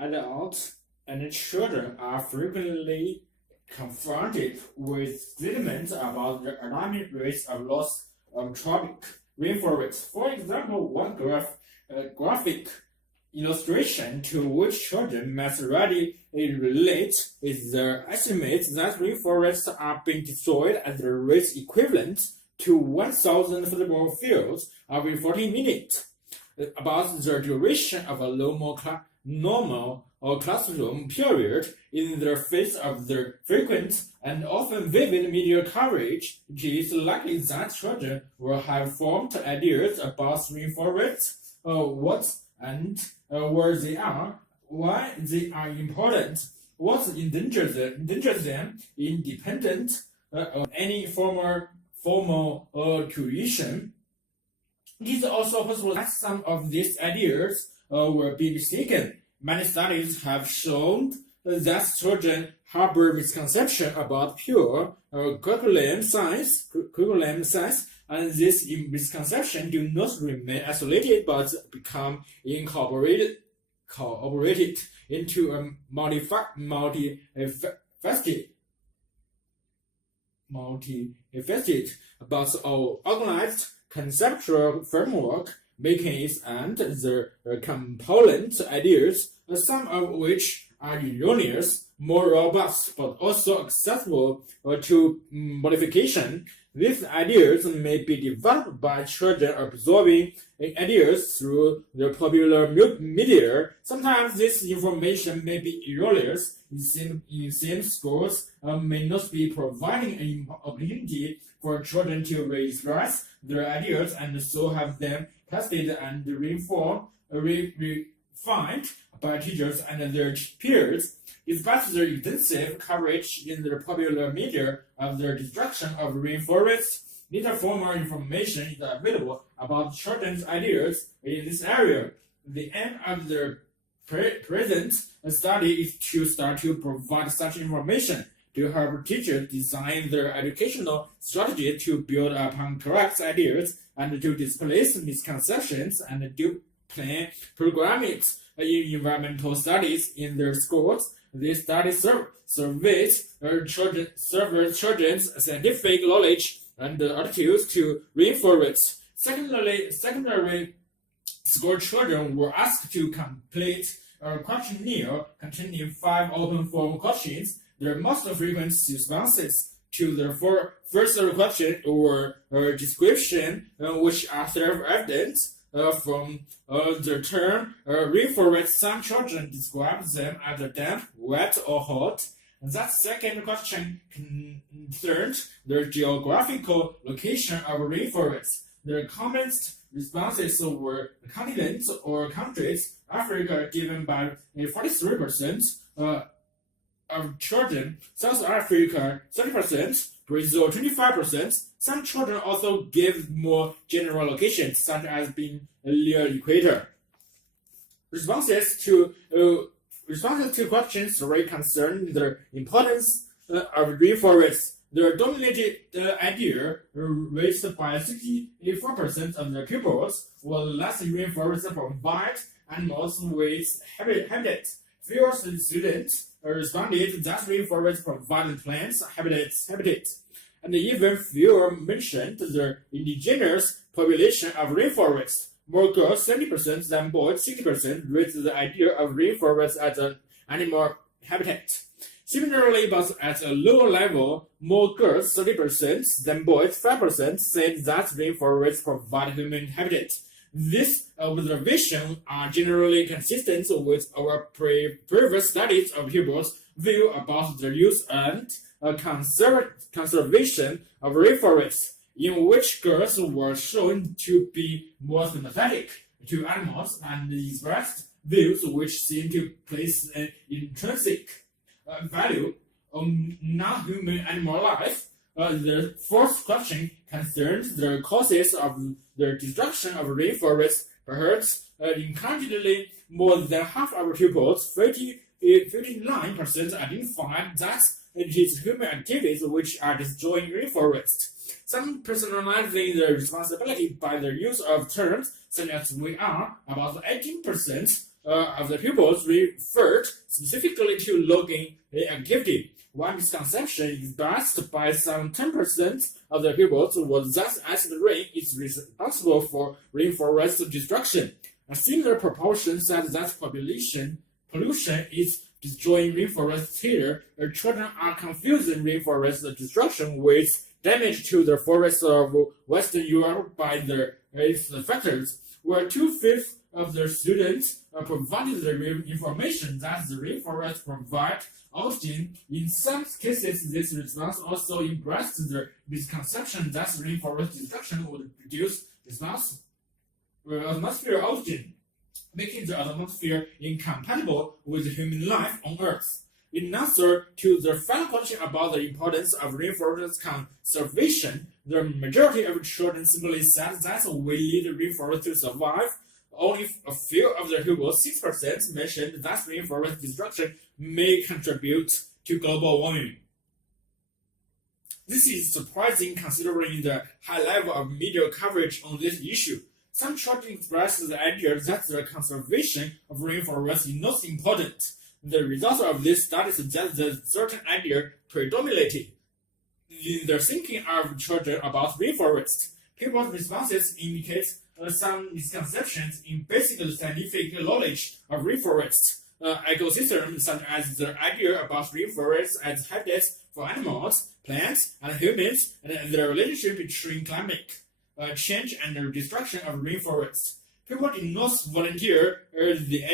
adults and children are frequently confronted with statements about the alarming rates of loss of tropic rainforests. For example, one graphic illustration to which children must readily relate is the estimate that rainforests are being destroyed at the rate equivalent to 1,000 football fields every 40 minutes. About the duration of a normal classroom period in the face of the frequent and often vivid media coverage, it is likely that children will have formed ideas about rainforests, what and where they are, why they are important, what endangers them, independent of any formal tuition. It is also possible that some of these ideas will be mistaken. Many studies have shown that children harbor misconceptions about pure curriculum science, and these misconceptions do not remain isolated but become incorporated into a multifaceted but organized conceptual framework, making its and the component ideas, some of which are erroneous, more robust, but also accessible to modification. These ideas may be developed by children absorbing ideas through the popular media. Sometimes this information may be erroneous. In some schools may not be providing an opportunity for children to express their ideas and so have them tested and refined by teachers and their peers. Despite the extensive coverage in the popular media of the destruction of rainforests, little formal information is available about children's ideas in this area. The aim of the present study is to start to provide such information to help teachers design their educational strategy to build upon correct ideas and to displace misconceptions and to plan programs in environmental studies in their schools. This study surveys children's scientific knowledge and attitudes to rainforests. Secondary school children were asked to complete a questionnaire containing 5 open-form questions. Their most frequent responses to the first question were description, which are self-evident from the term rainforest. Some children describe them as damp, wet, or hot. That second question concerned the geographical location of rainforests. The commonest responses were continents or countries. Africa given by 43% of children, South Africa 30%, Brazil 25%. Some children also give more general locations, such as being near equator. Responses to questions three concern the importance of rainforests. The dominated idea, raised by 64% of the pupils, was that rainforests provide animals with habitat. Fewer students responded that rainforests provide plants habitat, and even fewer mentioned the indigenous population of rainforests. More girls 70% than boys 60% rated the idea of rainforests as an animal habitat. Similarly, but at a lower level, more girls 30% than boys 5% said that rainforests provide human habitat. These observations are generally consistent with our previous studies of pupils' view about the use and conservation of rainforests, in which girls were shown to be more sympathetic to animals and expressed views which seem to place an intrinsic value on non-human animal life. The fourth question concerns the causes of the destruction of rainforests. Perhaps encouragingly, more than half of pupils, 59%, identified that it is human activities which are destroying rainforests. Some personalizing the responsibility by the use of terms such as "we are," about 18% of the pupils referred specifically to logging activity. One misconception expressed by some 10% of the pupils was that acid rain is responsible for rainforest destruction. A similar proportion said that pollution is destroying rainforests here. Children are confusing rainforest destruction with damage to the forests of Western Europe by its factors, where 2/5 of the students provided the information that the rainforest provide oxygen. In some cases, this response also embraced the misconception that rainforest destruction would reduce atmospheric oxygen, making the atmosphere incompatible with human life on Earth. In answer to the final question about the importance of rainforest conservation, the majority of children simply said that we need rainforest to survive. Only a few of the pupils, 6%, mentioned that rainforest destruction may contribute to global warming. This is surprising considering the high level of media coverage on this issue. Some children expressed the idea that the conservation of rainforests is not important. The results of this study suggest that certain idea predominated in the thinking of children about rainforests. People's responses indicate some misconceptions in basic scientific knowledge of rainforests ecosystems, such as the idea about rainforests as habitats for animals, plants, and humans, and the relationship between climate change and the destruction of rainforests. People did not volunteer the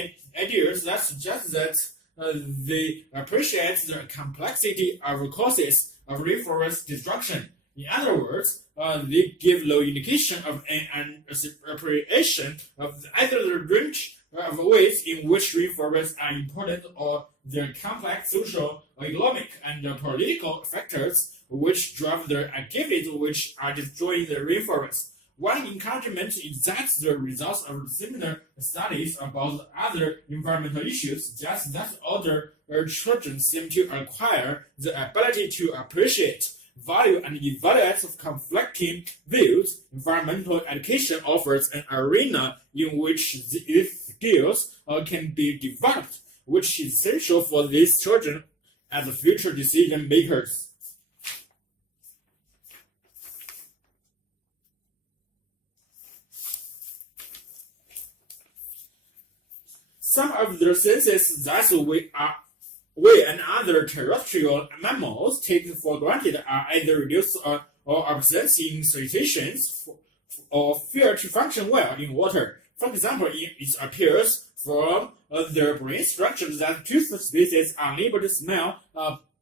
ideas that suggest that they appreciate the complexity of causes of rainforest destruction. In other words, they give no indication of an appreciation of either the range of ways in which rainforests are important or their complex social, economic, and political factors which drive their activities which are destroying the rainforest. One encouragement is that the results of similar studies about other environmental issues suggest that older children seem to acquire the ability to appreciate, value, and evaluate conflicting views. Environmental education offers an arena in which these skills can be developed, which is essential for these children as future decision makers. Some of the senses that we and other terrestrial mammals take for granted are either reduced or absent in situations or fail to function well in water. For example, it appears from their brain structure that toothed species are unable to smell.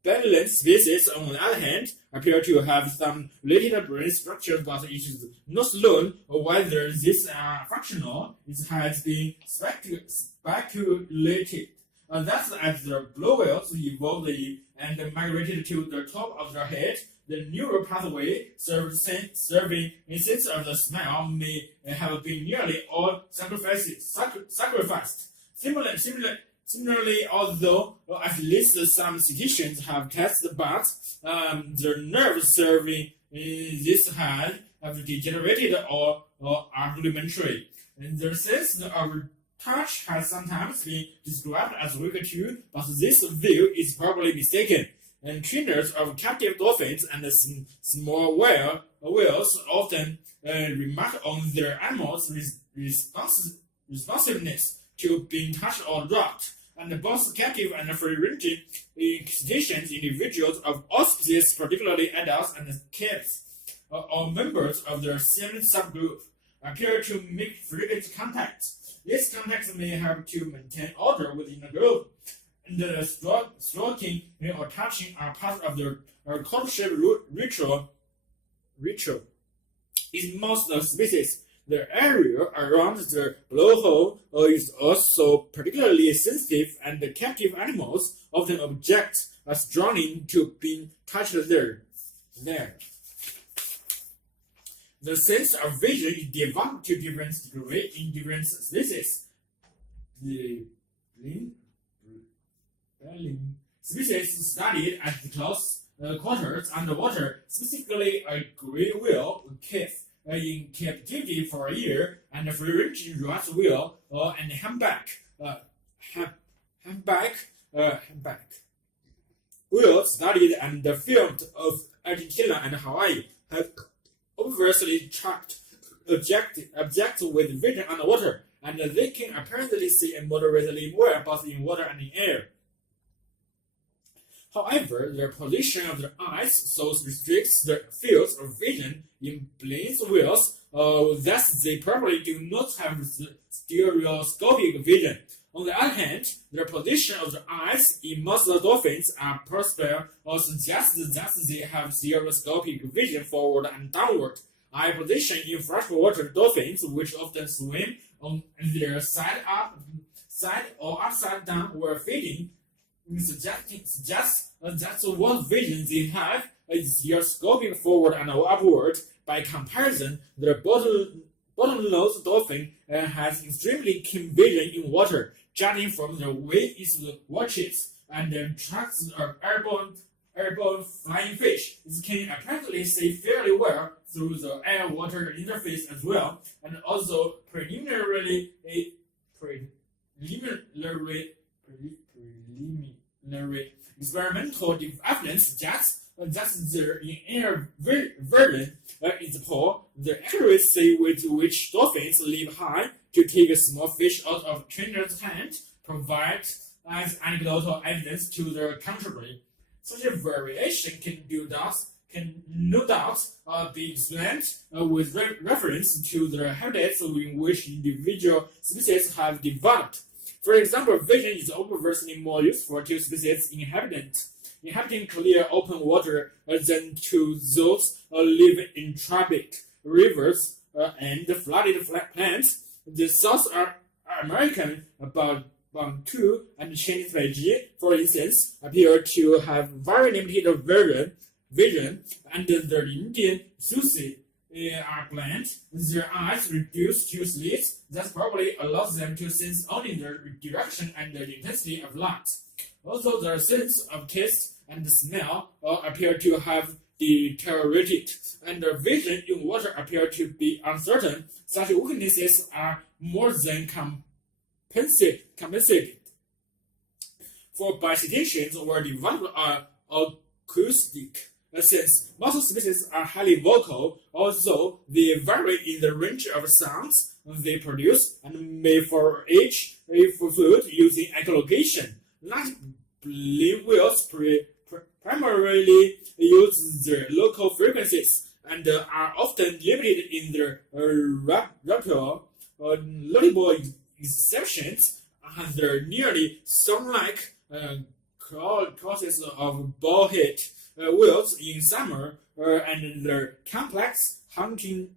Benevolent species, on the other hand, appear to have some related brain structures, but it is not known whether these are functional. It has been speculated that as the blue whales evolved and migrated to the top of their head, the neural pathway serving in sense of the smell may have been nearly all sacrificed. Similarly, although at least some cetaceans have tests, but the nerves serving this have degenerated or are rudimentary. And the sense of touch has sometimes been described as weak too, but this view is probably mistaken. And trainers of captive dolphins and small whales often remark on their animals' responsiveness to being touched or dropped. And both captive and free-ranging cetaceans, individuals of all species, particularly adults and kids, or members of the same subgroup, appear to make frequent contact. This contact may help to maintain order within the group, and the stroking or touching are part of the courtship ritual. In most species, the area around the blowhole is also particularly sensitive, and the captive animals often object strongly to being touched there. The sense of vision is developed to different degrees in different species. The species studied at the close quarters underwater, specifically a gray whale kept in captivity for a year, and a free-ranging rat whale and humpback handbag. Wheels studied and filmed of Argentina and Hawaii have obviously tracked objects with vision underwater, and they can apparently see moderately well both in water and in air. However, the position of their eyes so restricts their fields of vision in planes whales, thus they probably do not have stereoscopic vision. On the other hand, the position of the eyes in most dolphins are prosper or suggests that they have stereoscopic vision forward and downward. Eye position in freshwater dolphins, which often swim on their side or upside down while feeding, suggests that what vision they have is stereoscopic forward and upward. By comparison, the bottlenose dolphin has extremely keen vision in water, judging from the way it watches and tracks airborne flying fish. It can apparently see fairly well through the air-water interface as well, and also preliminary experimental evidence suggests that the in-air version is poor. The accuracy with which dolphins leap high to take a small fish out of a trainer's hand provides as anecdotal evidence to the contrary. Such a variation can no doubt be explained with reference to the habitats in which individual species have developed. For example, vision is obviously more useful to species inhabiting clear open water than to those living in tropic rivers and flooded plains. The South American Bantu and Chinese Beiji, for instance, appear to have very limited vision, and the Indian Susi are blind. Their eyes reduced to slits that probably allows them to sense only the direction and the intensity of light. Also, their sense of taste and smell appear to have deteriorated, and their vision in water appear to be uncertain. Such weaknesses are more than compensated for by cetaceans or developed acoustic sense. Most species are highly vocal, although they vary in the range of sounds they produce and may forage for food using echolocation. Large blue whales primarily use their local frequencies and are often limited in their repertoire. Notable exceptions are their nearly song-like crosses of bowhead whales in summer and their complex hunting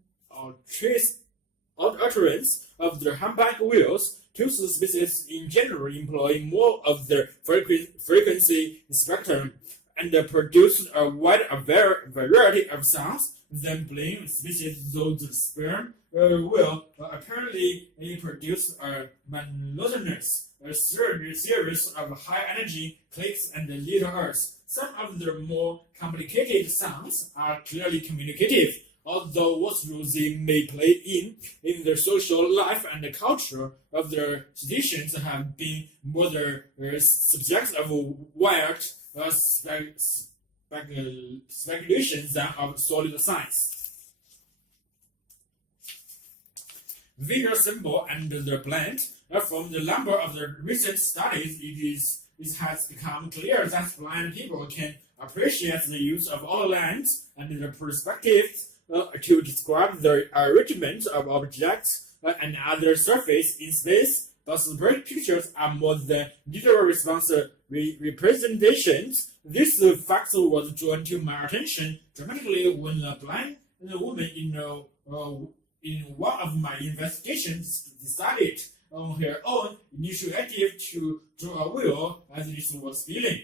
utterance of the humpback whales. Two species in general employ more of their frequency spectrum and produce a wide variety of sounds than plain species, though the sperm will apparently produce a monotonous series of high-energy clicks and little earths. Some of the more complicated sounds are clearly communicative, although what role they may play in the social life and the culture of their cetaceans have been more the subjects of wild speculations than of solid science. Visual symbol and the plant. From the number of the recent studies, it has become clear that blind people can appreciate the use of all lens and the perspectives to describe the arrangement of objects and other surfaces in space. Thus, pictures are more than literal representations. This fact was drawn to my attention dramatically when a blind woman in one of my investigations decided on her own initiative to draw a wheel as it was feeling.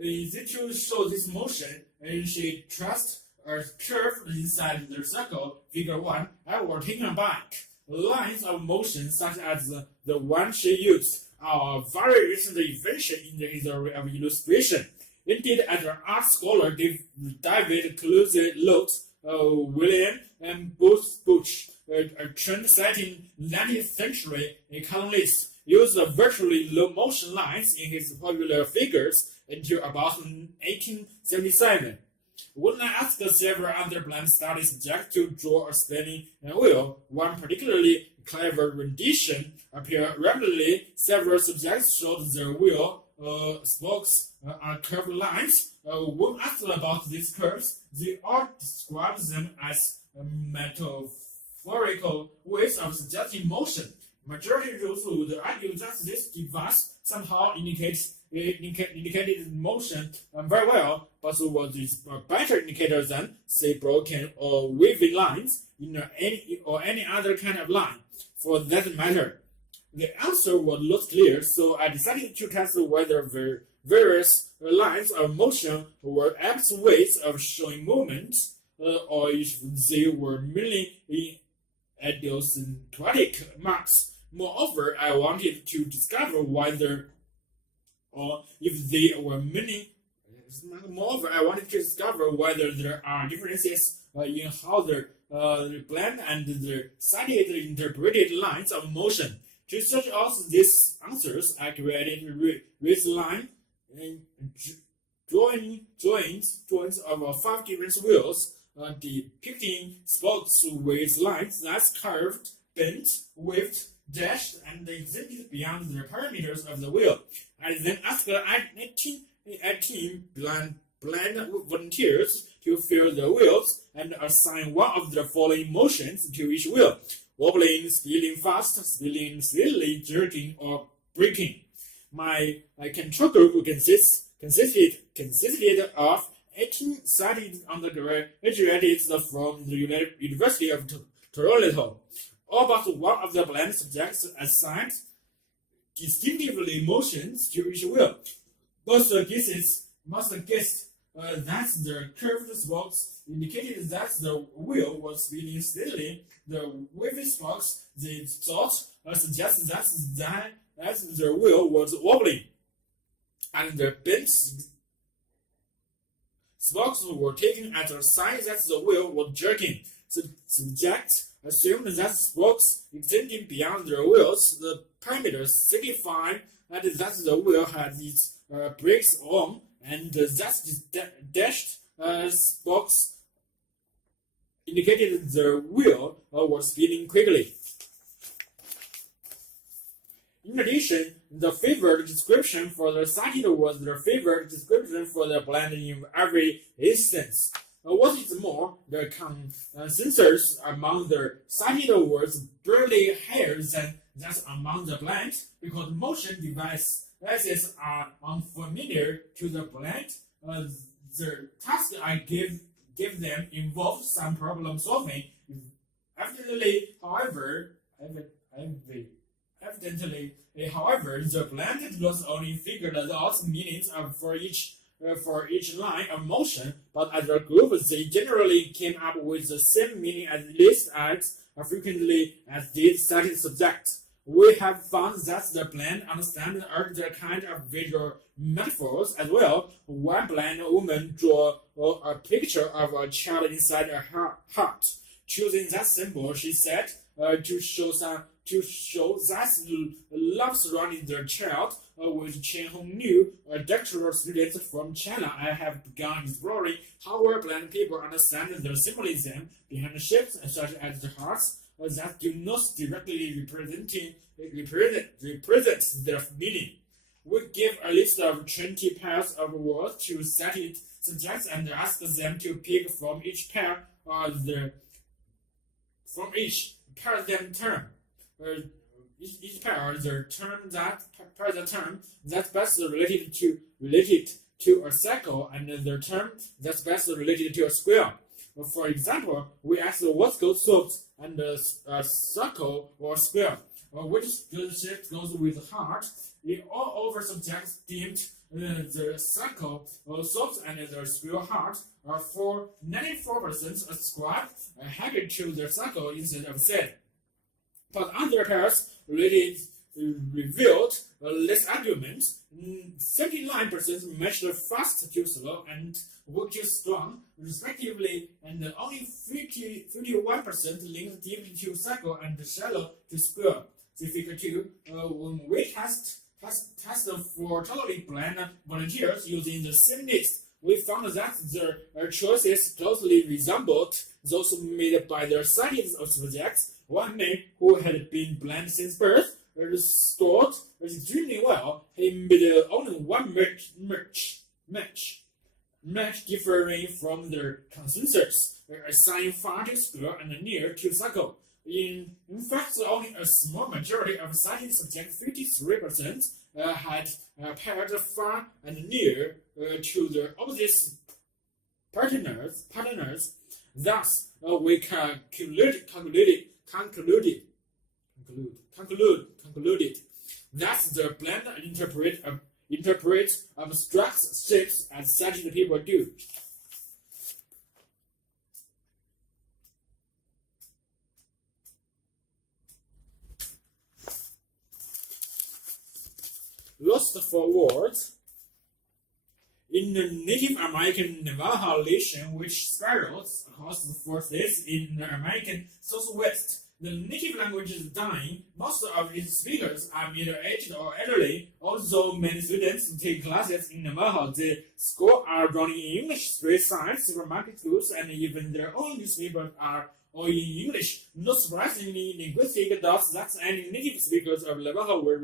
To show this motion, she traced a curve inside the circle, figure 1, and were taken back. Lines of motion such as the one she used are a very recent invention in the history of illustration. Indeed, as an art scholar, David closely looked William and Booth Butch, a trend-setting 19th century columnist, used virtually low motion lines in his popular figures until about 1877. When I asked several other blind study subjects to draw a spinning wheel, one particularly clever rendition appeared rapidly. Several subjects showed their wheel spokes are curved lines. When asked about these curves, they all described them as metaphorical ways of suggesting motion. Majority rules would argue that this device somehow indicated motion very well, but was a better indicator than, say, broken or wavy lines in any other kind of line, for that matter. The answer was not clear, so I decided to test whether various lines of motion were apt ways of showing movement, or if they were merely idiosyncratic marks. Moreover, I wanted to discover whether, or if they were there are differences in how the blind and the sighted interpreted lines of motion. To search out these answers, I created with line drawings of 5 different wheels, depicting spokes with lines that's curved, bent, waved, dashed, and extended beyond the parameters of the wheel. I then asked 18 blind volunteers to fill the wheels and assign one of the following motions to each wheel: wobbling, spinning fast, spinning slowly, jerking, or braking. My control group consisted of 18 sighted undergraduates from the University of Toronto. All but one of the blind subjects assigned distinctively motions to each wheel. Both guesses must guess that the curved spokes indicated that the wheel was spinning steadily. The wavy spokes they thought suggested that the wheel was wobbling, and the bent spokes were taken as a sign that the wheel was jerking. The subject assumed that spokes extending beyond the wheels, the parameters signifying that the wheel had its brakes on, and that dashed spokes indicated the wheel was spinning quickly. In addition, the favored description for the sighted was the favored description for the blind in every instance. What is more, the consensus among the sighted was barely higher than that among the blind, because motion devices are unfamiliar to the blind. The task I gave them involved some problem solving. Evidently, however, the blind did not only figure out meanings for each line of motion, but as a group, they generally came up with the same meaning at least as frequently as did sighted subjects. We have found that the blind understand other kind of visual metaphors as well. One blind woman drew a picture of a child inside a heart. Choosing that symbol, she said, to show that love surrounding the child. With Chen Hongnu, a doctoral student from China, I have begun exploring how our blind people understand the symbolism behind shapes such as the hearts that do not directly represent their meaning. We give a list of 20 pairs of words to sighted subjects and ask them to pick from each pair each pair the term that's best related to a circle, and the term that's best related to a square. For example, we ask what goes soft and a circle or square, which shape goes with heart. In all over subjects deemed the circle soft and the square heart are for 94% ascribed a habit to the circle instead of said. But other pairs revealed less arguments. 79% measured fast to slow and weak to strong, respectively, and only 51% linked deep to circle and shallow to square. See figure 2. When we test for totally blind volunteers using the same list, we found that their choices closely resembled those made by their scientists of subjects. One man who had been blind since birth scored extremely well. He made only one match differing from their consensus, assigned far to score and near to circle. In fact, only a small majority of cited subjects, 53%, had paired far and near to their opposite partners. Thus, we concluded that the blind interpret abstract shapes as sighted people do. Lost for words. In the Native American Navajo nation, which sprawls across the 4 states in the American Southwest, the native language is dying. Most of its speakers are middle-aged or elderly. Although many students take classes in Navajo, the schools are running English, street signs, supermarket schools, and even their own newspapers are all in English. Not surprisingly, linguistic doubts that any native speakers of Navajo will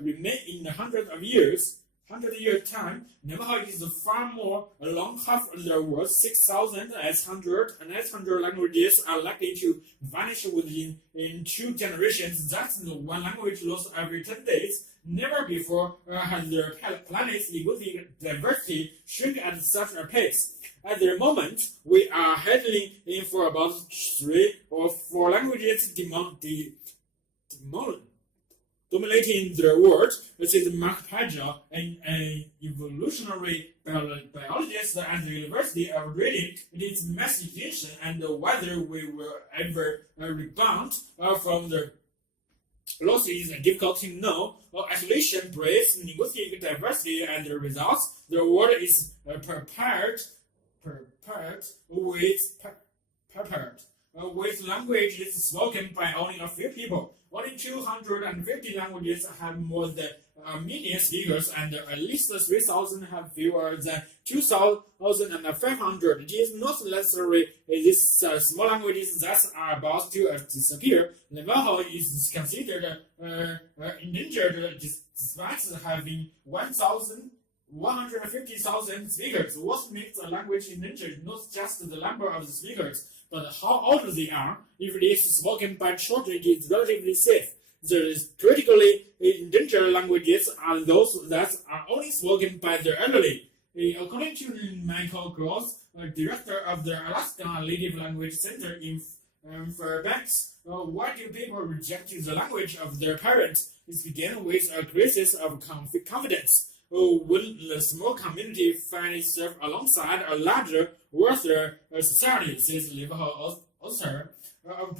remain in hundreds of years. 100-year time, Navajo is far more along half of the world. 6,800 languages are likely to vanish within 2 generations. That's one language lost every 10 days. Never before has the planet's linguistic diversity shrunk at such a pace. At the moment, we are heading in for about 3 or 4 languages dominating the world. This is Mark Pager, an evolutionary biologist at the University of Reading. It is mass extinction, and whether we will ever rebound from the loss is difficult to know. Isolation breeds linguistic diversity, and the results, the world is prepared with languages spoken by only a few people. Only 250 languages have more than a million speakers, and at least 3,000 have fewer than 2,500. It is not necessarily these small languages that are about to disappear. Navajo is considered endangered despite having 150,000 speakers. What makes a language endangered? Not just the number of the speakers, but how old they are. If it is spoken by children, it is relatively safe. The critically endangered languages are those that are only spoken by the elderly. According to Michael Gross, director of the Alaska Native Language Center in Fairbanks, why do people reject the language of their parents? It began with a crisis of confidence. When the small community finds itself alongside a larger, wealthier society, says Navajo author of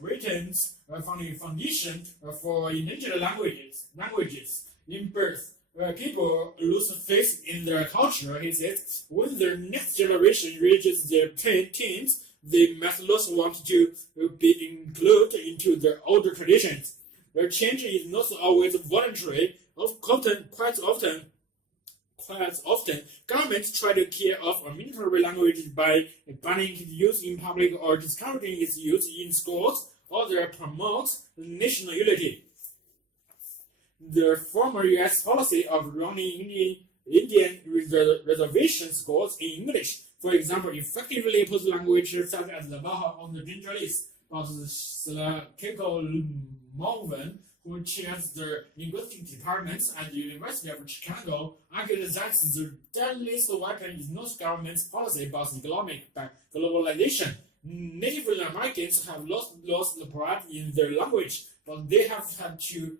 Britain's foundation for endangered languages. In birth, people lose faith in their culture, he says. When the next generation reaches their teens, they must not want to be included into their older traditions. Their change is not always voluntary. Quite often, governments try to kill off a military language by banning its use in public or discouraging its use in schools, or they promote national unity. The former U.S. policy of running Indian reservation schools in English, for example, effectively puts languages such as Navajo on the danger list. But Kiko Morvan, who chairs the linguistic departments at the University of Chicago, argued that the deadliest weapon is not government's policy but economic globalization. Native Americans have lost the pride in their language, but they have had to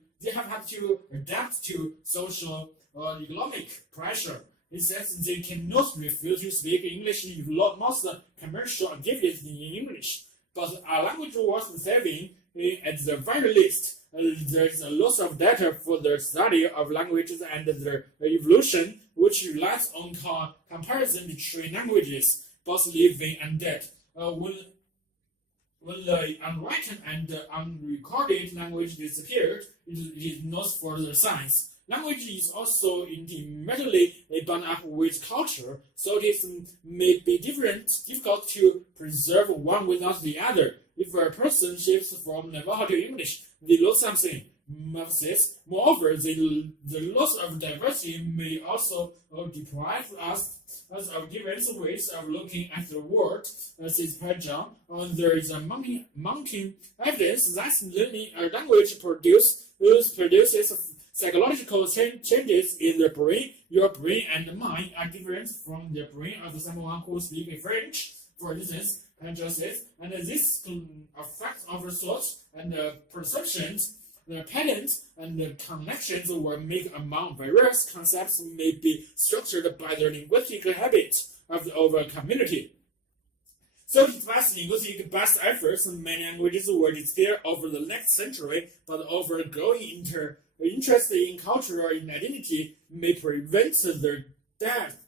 adapt to social economic pressure. It says they cannot refuse to speak English if most commercial activities in English. But a language worth saving, at the very least, there is a lot of data for the study of languages and their evolution, which relies on comparison between languages, both living and dead. when the unwritten and unrecorded language disappeared, it is not further science. Language is also intimately bound up with culture, so it may be difficult to preserve one without the other. If a person shifts from Navajo to English, they lose something. Moreover, the loss of diversity may also deprive us of different ways of looking at the world. Says John, there is a mounting evidence that learning a language produces psychological changes in the brain. Your brain and mind are different from the brain of someone who speaks French, for instance, and this affects our thoughts and perceptions. The patterns and the connections we make among various concepts may be structured by the linguistic habit of our community. So despite linguistic best efforts, many languages were disappeared over the next century, but over growing interest in cultural identity may prevent their death.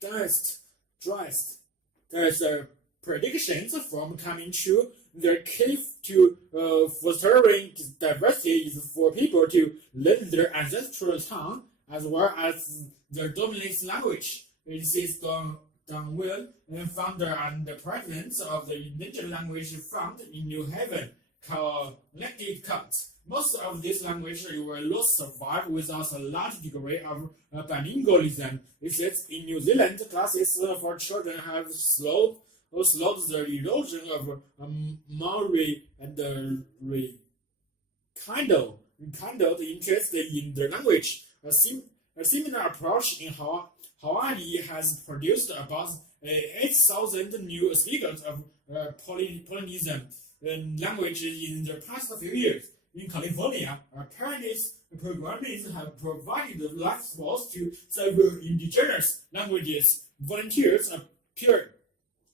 There's predictions from coming true. The key to fostering diversity is for people to learn their ancestral tongue as well as their dominant language. It is Don Will, founder and president of the Endangered Language Fund in New Haven, Connecticut. Most of these languages will not survive without a large degree of bilingualism. It says in New Zealand, classes for children have slowed the erosion of Maori and rekindled interest in the language. A similar approach in Hawaii has produced about 8,000 new speakers of Polynesian language in the past few years. In California, apprentice programs have provided life support to several indigenous languages. Volunteers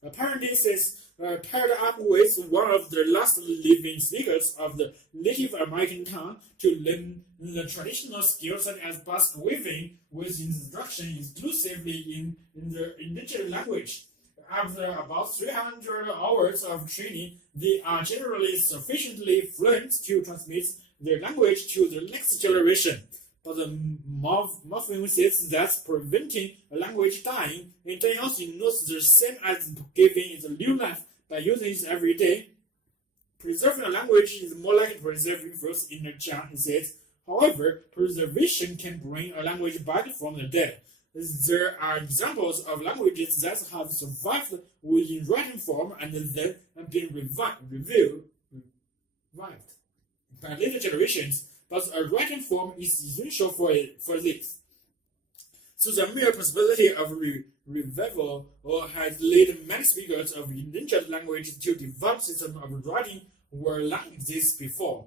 apprentices paired up with one of the last living speakers of the Native American tongue to learn the traditional skills such as basket weaving with instruction exclusively in the indigenous language. After about 300 hours of training, they are generally sufficiently fluent to transmit their language to the next generation. But the Morphine says that preventing a language dying in also not the same as giving it a new life by using it every day. Preserving a language is more like preserving fruits in a jar, he says. However, preservation can bring a language back from the dead. There are examples of languages that have survived in written form and then been revived by later generations, but a written form is essential for this. So the mere possibility of revival has led many speakers of endangered languages to develop systems of writing were like this before.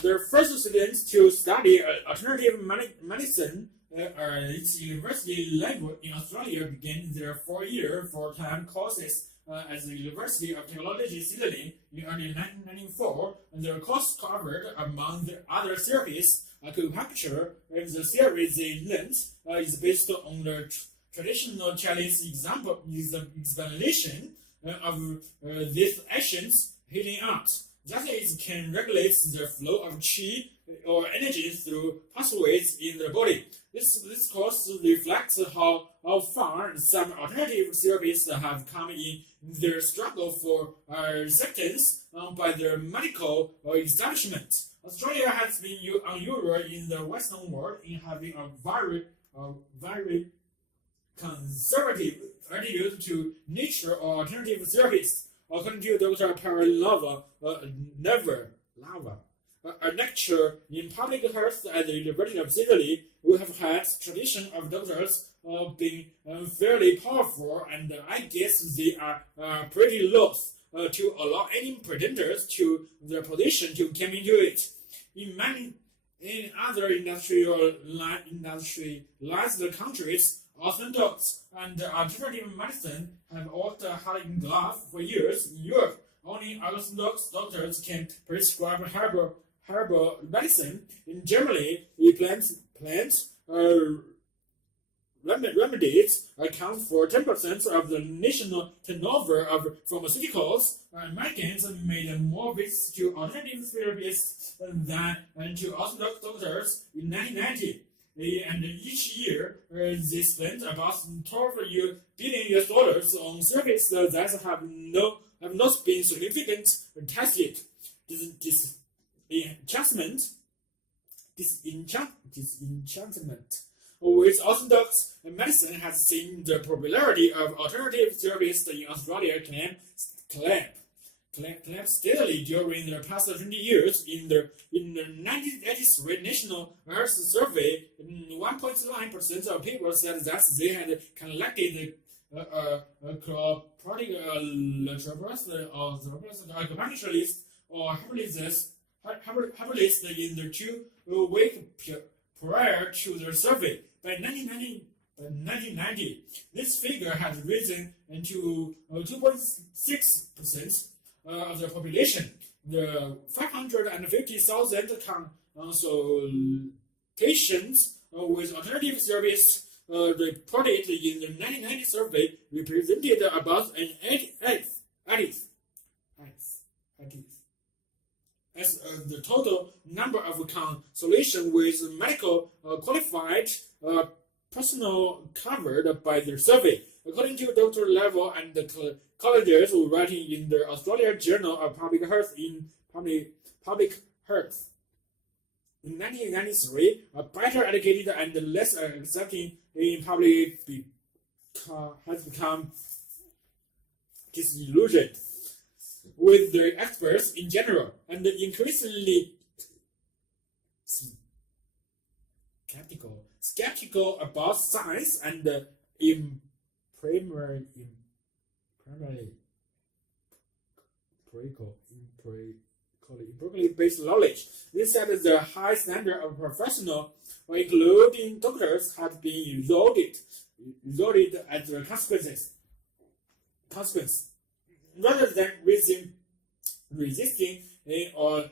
The first students to study alternative medicine at university level in Australia began their 4-year full-time courses at the University of Technology Sydney in early 1994. Their course covered, among the other therapies, acupuncture. The theory they learned is based on the traditional Chinese explanation of these actions healing art. That is, can regulate the flow of qi or energy through pathways in the body. This course reflects how far some alternative therapies have come in their struggle for acceptance by the medical establishment. Australia has been unusual in the Western world in having a very conservative attitude to nature or alternative therapies. According to Dr. Paralava, a lecturer in public health at the University of Sydney, we have had tradition of doctors being fairly powerful, and I guess they are pretty loath to allow any pretenders to their position to come into it. In other industrialized countries, orthodox and alternative medicine have also had in glove for years. In Europe, only orthodox doctors can prescribe herbal medicine. In Germany, we plant remedies account for 10% of the national turnover of pharmaceuticals. Americans made more visits to alternative therapies than to orthodox doctors in 1990. And each year, they spent about $12 billion on services that have not been significantly tested. Disenchantment with orthodox medicine has seen the popularity of alternative therapies in Australia climb steadily during the past 20 years. In the 1983 National Health Survey, 1.9% of people said that they had collected acupuncturist or herbalist in the 2 weeks prior to the survey. By 1990, this figure had risen to 2.6% of the population. The 550,000 consultations with alternative service reported in the 1990 survey represented about an eighth as the total number of consultations with medical qualified personnel covered by the survey. According to Dr. Level and the colleges writing in the Australian Journal of Public Health in in 1993, a better educated and less accepting in public has become disillusioned with the experts in general and increasingly skeptical about science and empirically based knowledge. This said the high standard of professional, including doctors, had been eroded as a consequence. Rather than resisting or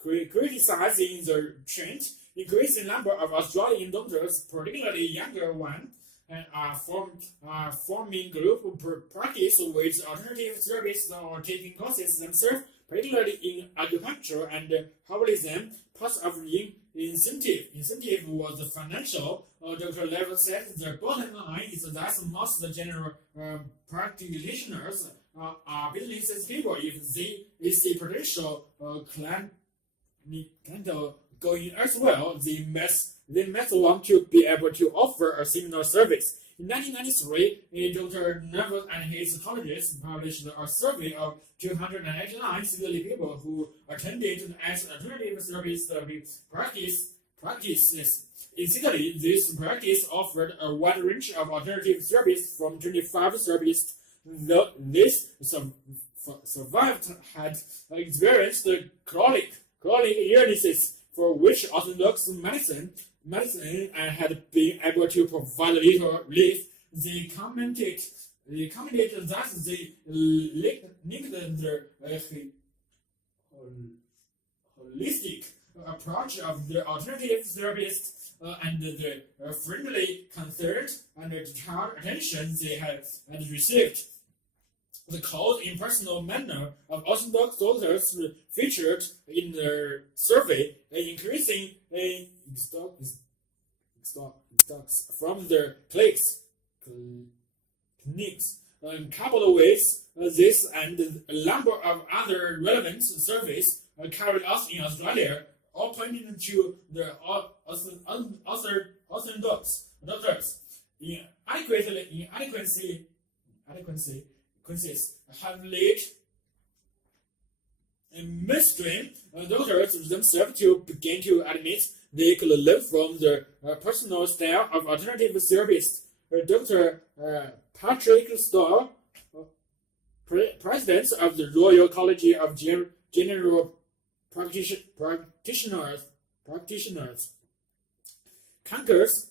criticizing the trend, increasing number of Australian doctors, particularly younger ones, are forming group practice with alternative therapies or taking courses themselves, particularly in acupuncture and herbalism. Part of the incentive was financial. Dr. Level said the bottom line is that most general practitioners are business people. If they see potential clientele going elsewhere, they must want to be able to offer a similar service. In 1993, Dr. Neville and his colleagues published a survey of 289 elderly people who attended as alternative service practices. In Italy, this practice offered a wide range of alternative services from 25 therapists. This survived had experienced chronic illnesses for which orthodox medicine had been able to provide little relief. They commented that they linked the holistic approach of the alternative therapists and the friendly concern and detailed attention they had received. The cold, impersonal manner of orthodox doctors featured in the survey, increasing from the clinics. Coupled with this and a number of other relevant surveys carried out in Australia, all pointing to the orthodox doctors' inadequacies have led mainstream doctors themselves to begin to admit they could learn from the personal style of alternative therapists. Dr. Patrick Starr, president of the Royal College of General Practitioners, concurs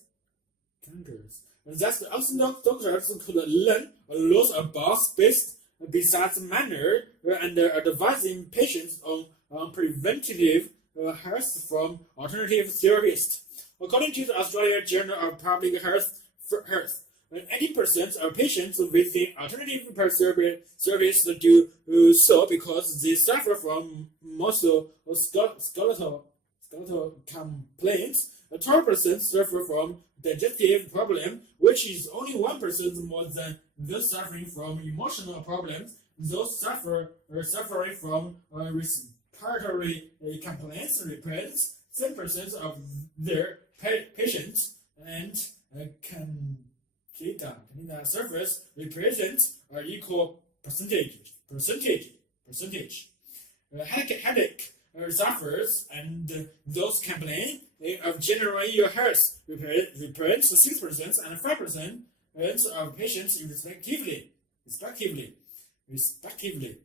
that the orthodox doctors could learn a lot about space besides manner and advising patients on preventative health from alternative therapists. According to the Australian Journal of Public Health, 80% of patients with the alternative service do so because they suffer from musculoskeletal complaints. 12% suffer from digestive problem, which is only 1% more than those suffering from emotional problems. Those suffering from respiratory complaints represents 10% of their patients, and Candida surface represents an equal percentage. Headache suffers, and those complain of general ill health represents 6% and 5% of patients respectively.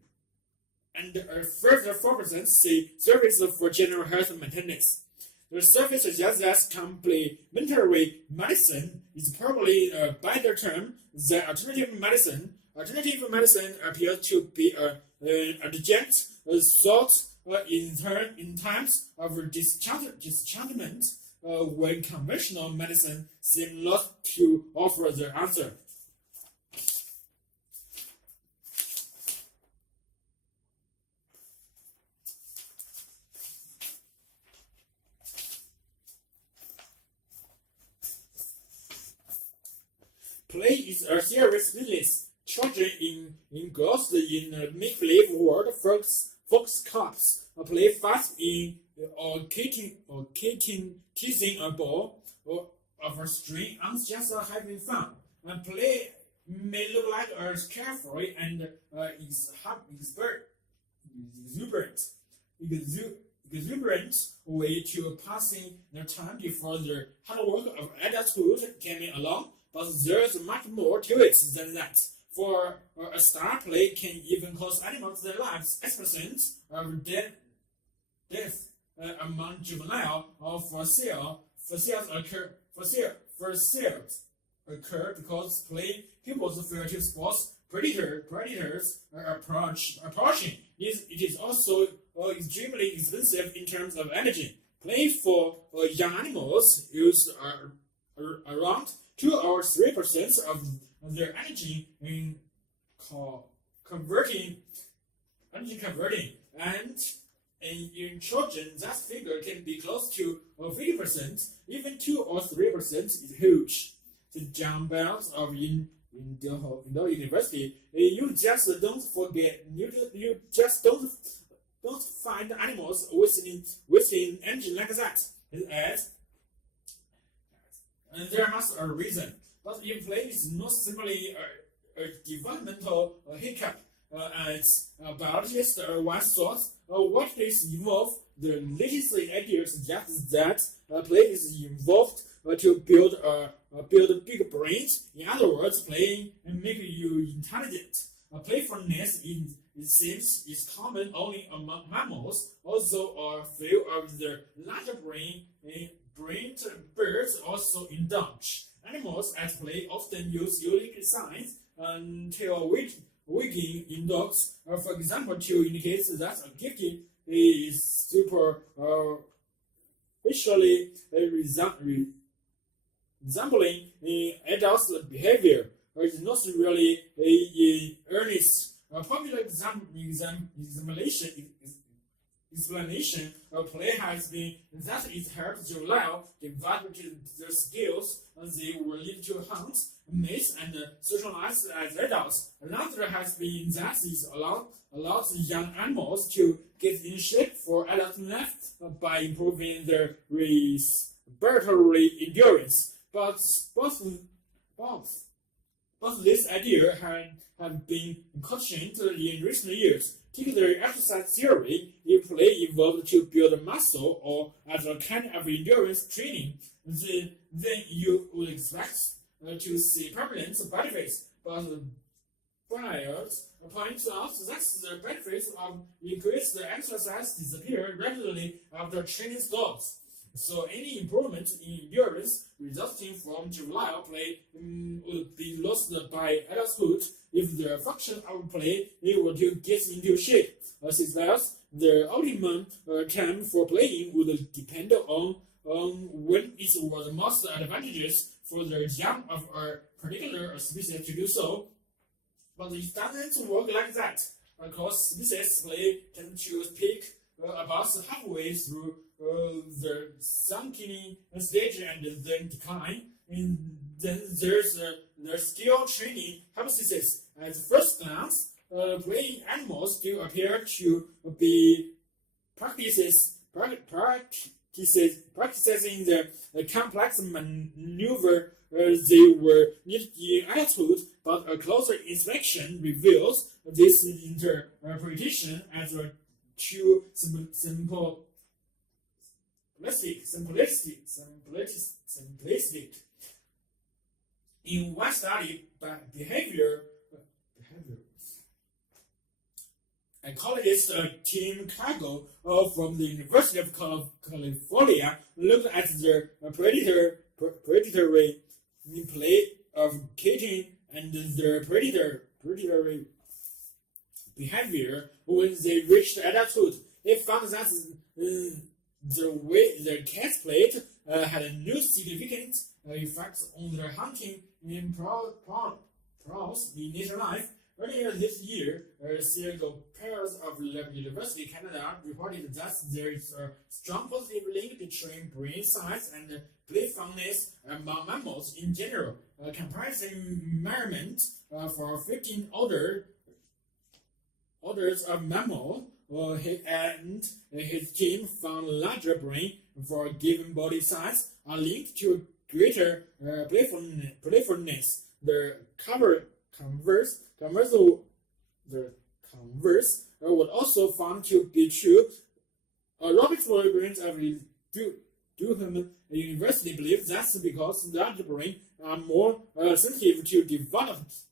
And a further 4% see service for general health maintenance. The survey suggests that complementary medicine is probably a better term than alternative medicine. Alternative medicine appears to be an adjunct sought in times of disenchantment when conventional medicine seems not to offer the answer. Play is a serious business. Children engrossed in a make-believe world fox cups play fast in or kicking, teasing a ball or of a string and just having fun. And play may look like a carefree and exuberant way to passing their time before the hard work of adulthood came along. But there's much more to it than that. For a star play can even cost animals their lives. 8% of death among juvenile or fossils occur because play pupils fear to spot predators approaching. It is also extremely expensive in terms of energy. Play for young animals use around 2 or 3% of their energy in converting, and in children that figure can be close to 50%. Even 2 or 3% is huge. The John Bells of Indo University, you just don't forget. You just don't find animals with an engine like that. And there must be a reason. But if play is not simply a developmental hiccup, as biologists once thought, what is involved, the latest idea suggests that play is involved to build big brains. In other words, playing make you intelligent. Playfulness, it seems, is common only among mammals, although a few of the larger brained birds also indulge. Animals at play often use unique signs until wagging in dogs, for example, to indicate that a gift is superficially resembling adult behavior. It is not really in earnest. A popular explanation of play has been that it helps juvenile develop their skills they will need to hunt, mate, and socialize as adults. Another has been that it allows young animals to get in shape for adult life by improving their respiratory endurance. But both this idea have been questioned in recent years. Take the exercise theory. If play involved to build muscle or as a kind of endurance training, then you would expect to see permanent benefits. But Bryant points out that the benefits of increased exercise disappear rapidly after training stops. So any improvement in endurance resulting from juvenile play would be lost by adulthood if the function of play able to get into shape. Since the ultimate time for playing would depend on when it was most advantageous for the young of a particular species to do so. But it doesn't work like that, because species tend to peak about halfway through the sunken stage and then decline. And then there's the skill training hypothesis. At first glance, playing animals do appear to be practices in the complex maneuver they were needed in adulthood, but a closer inspection reveals this interpretation as too simplistic. In one study by behavior ecologist Tim Cargo from the University of California looked at the predatory play of kitchen and the predatory behavior when they reached adulthood. He found that the way the cats played had no significant effects on their hunting in prowess in nature life. Earlier this year, several pairs of University of Canada reported that there is a strong positive link between brain size and playfulness among mammals in general. A comparison measurement for 15 orders of mammal and his team found larger brain for a given body size are linked to greater playfulness. The converse was also found to be true. Laboratory brains of Durham University believes that's because larger brains are more sensitive to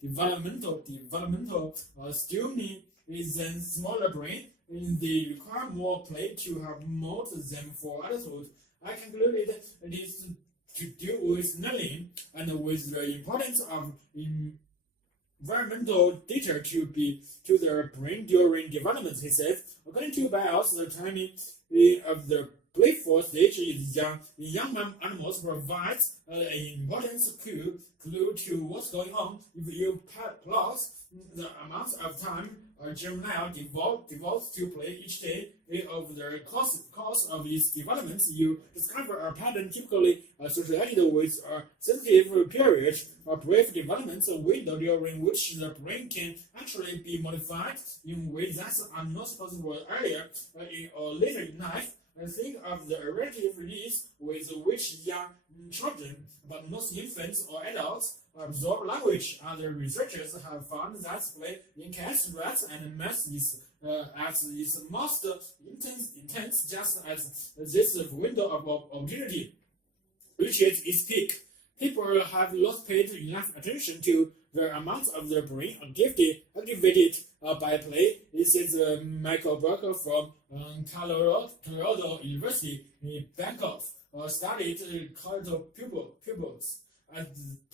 developmental stimuli than smaller brains. They require more play to have mold them for adulthood. I concluded it is to do with learning and with the importance of environmental data to their brain during development, he said. According to Bios, the timing of the playful stage in young animals provides an important clue to what's going on. If you plot the amount of time a juvenile devotes to play each day over the course of its development, you discover a pattern typically associated with a sensitive period of brief development window during which the brain can actually be modified in ways that are not possible earlier or later in life. Think of the relative ease with which young children, but not infants or adults, absorb language. Other researchers have found that play in cats, rats, and mice is at its most intense just as this window of opportunity reaches its peak. People have not paid enough attention to the amount of their brain activated by play. This is Michael Barker from Colorado University in Bangkok studied Colorado pupils at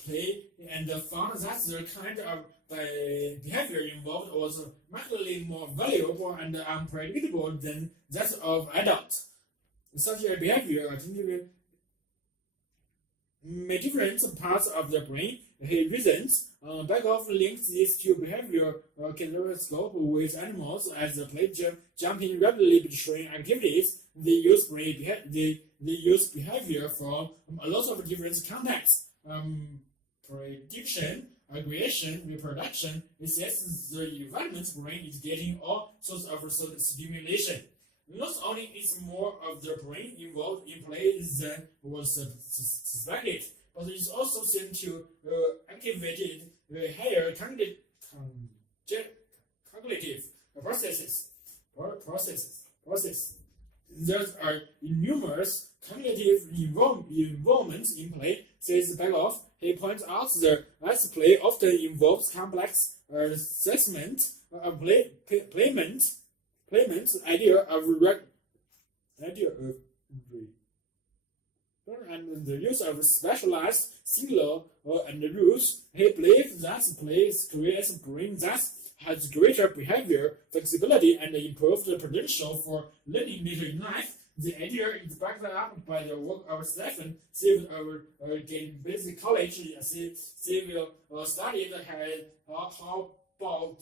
play and found that the kind of behavior involved was markedly more valuable and unpredictable than that of adults. Such a behavior may different parts of the brain. He reasons Beckhoff links this to behavior characteristic with animals as the play jumping rapidly between activities. They use behavior from a lot of different contexts. Prediction, aggregation, reproduction. It says the environment brain is getting all sorts of stimulation. Not only is more of the brain involved in play than was suspected, but it is also seen to activate higher cognitive processes. There are numerous cognitive involvements in play, says Beckhoff. He points out that as play often involves complex assessment of playment's idea of and the use of specialized signal and rules. He believes that play creates a brain that has greater behavior flexibility and improved potential for learning later in life. The idea is backed up by the work of Stephen Civil getting basic college civil studies had how about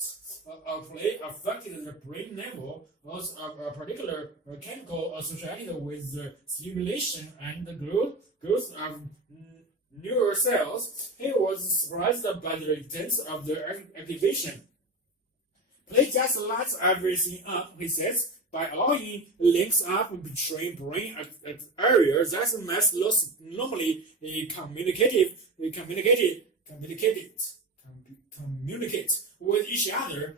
a play affected the brain level of a particular chemical associated with the stimulation and the growth of neural cells. He was surprised by the extent of the activation. Play just lights everything up, he says, by allowing links up between brain areas that must normally communicate with each other.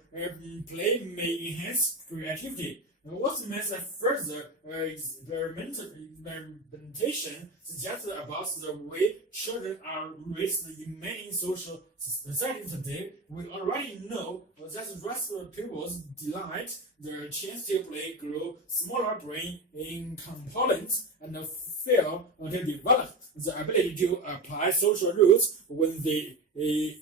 Play may enhance creativity. What makes a further experimentation suggests about the way children are raised in many social societies today. We already know that restless pupils delight the chance to play, grow smaller brain in components, and fail to develop the ability to apply social rules when they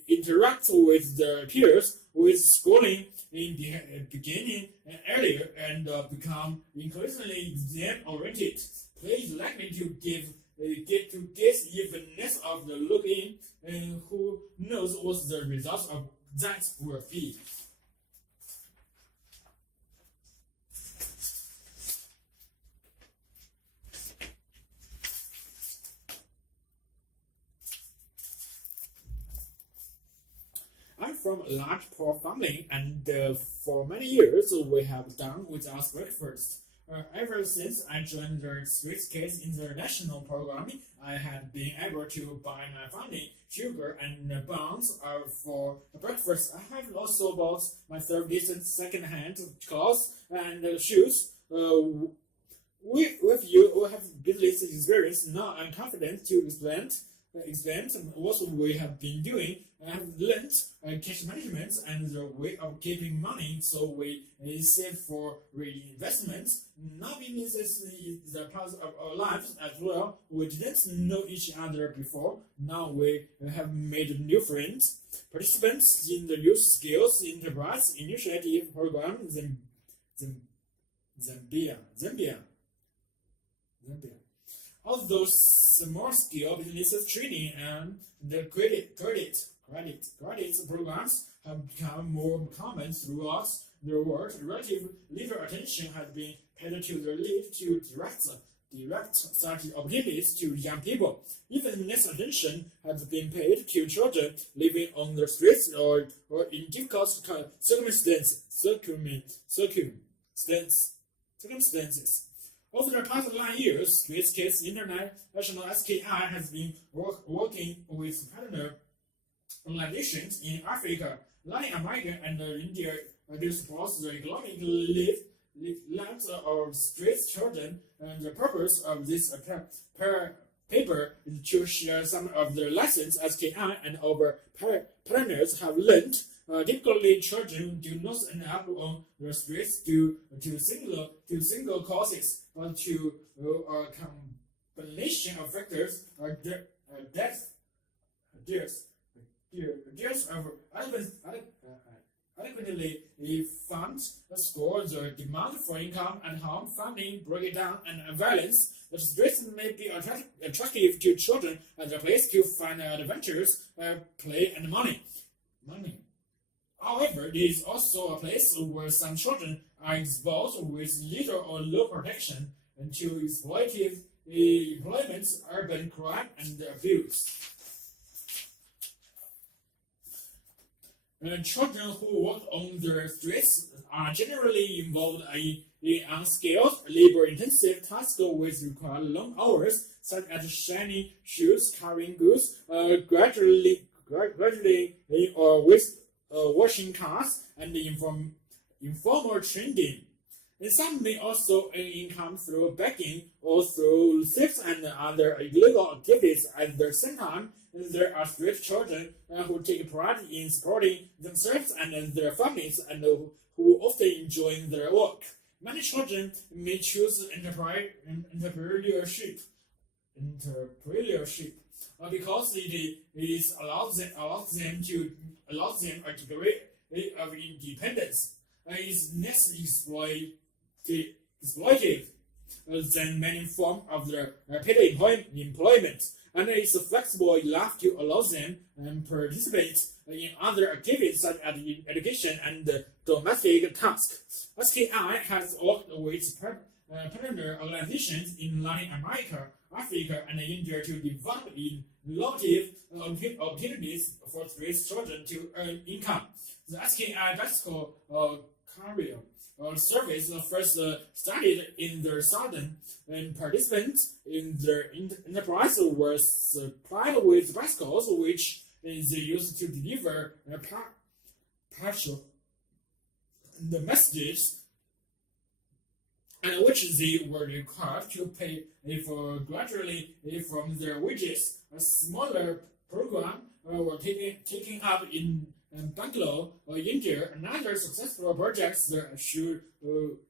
interact with their peers, with schooling in the beginning and earlier, and become increasingly exam-oriented. Play is likely to get to guess even less of the look-in, and who knows what the results of that will be. I'm from a large poor family, and for many years we have done without breakfast. Ever since I joined the Sweet Kids International program, I have been able to buy my family sugar and buns for breakfast. I have also bought myself decent second-hand clothes and shoes. With you who have business experience, now I'm confident to explain what we have been doing. I have learned cash management and the way of keeping money, so we save for reinvestment. Now business is the part of our lives as well. We didn't know each other before. Now we have made new friends. Participants in the Youth Skills Enterprise Initiative program Zambia. Although small-scale businesses trading and the credit programs have become more common throughout the world, relatively little attention has been paid to the need to direct such opportunities to young people. Even less attention has been paid to children living on the streets or in difficult circumstances. Over the past 9 years, Sweet Kids International SKI has been working with partner organizations in Africa, Latin America, and India to support the economic lives of street children. And the purpose of this paper is to share some of the lessons SKI and our partners have learned. Typically, children do not end up on the streets to single causes, but to a combination of factors, deaths of adequately funds, score, the demand for income and home, family breakdown, and violence. The streets may be attractive to children as a place to find adventures, play, and money. However, it is also a place where some children are exposed with little or no protection to exploitative employment, urban crime, and abuse. Children who work on the streets are generally involved in unskilled, labor-intensive tasks which require long hours, such as shining shoes, carrying goods, gradually or with washing cars, and informal trading. And some may also earn income through begging or through thefts and other illegal activities. At the same time, there are street children who take pride in supporting themselves and their families, and who often enjoy their work. Many children may choose entrepreneurship because it allows them a degree of independence and is less exploitative. than many forms of their paid employment, and it's flexible enough to allow them and participate in other activities such as education and domestic tasks. SKI has worked with partner organizations in Latin America, Africa, and India to develop innovative opportunities for these children to earn income. The SKI bicycle career service first started in the southern, and participants in the enterprise were supplied with bicycles which they used to deliver the messages, and which they were required to pay for gradually from their wages. A smaller program were taken up in Bangalore, India. Another successful project, the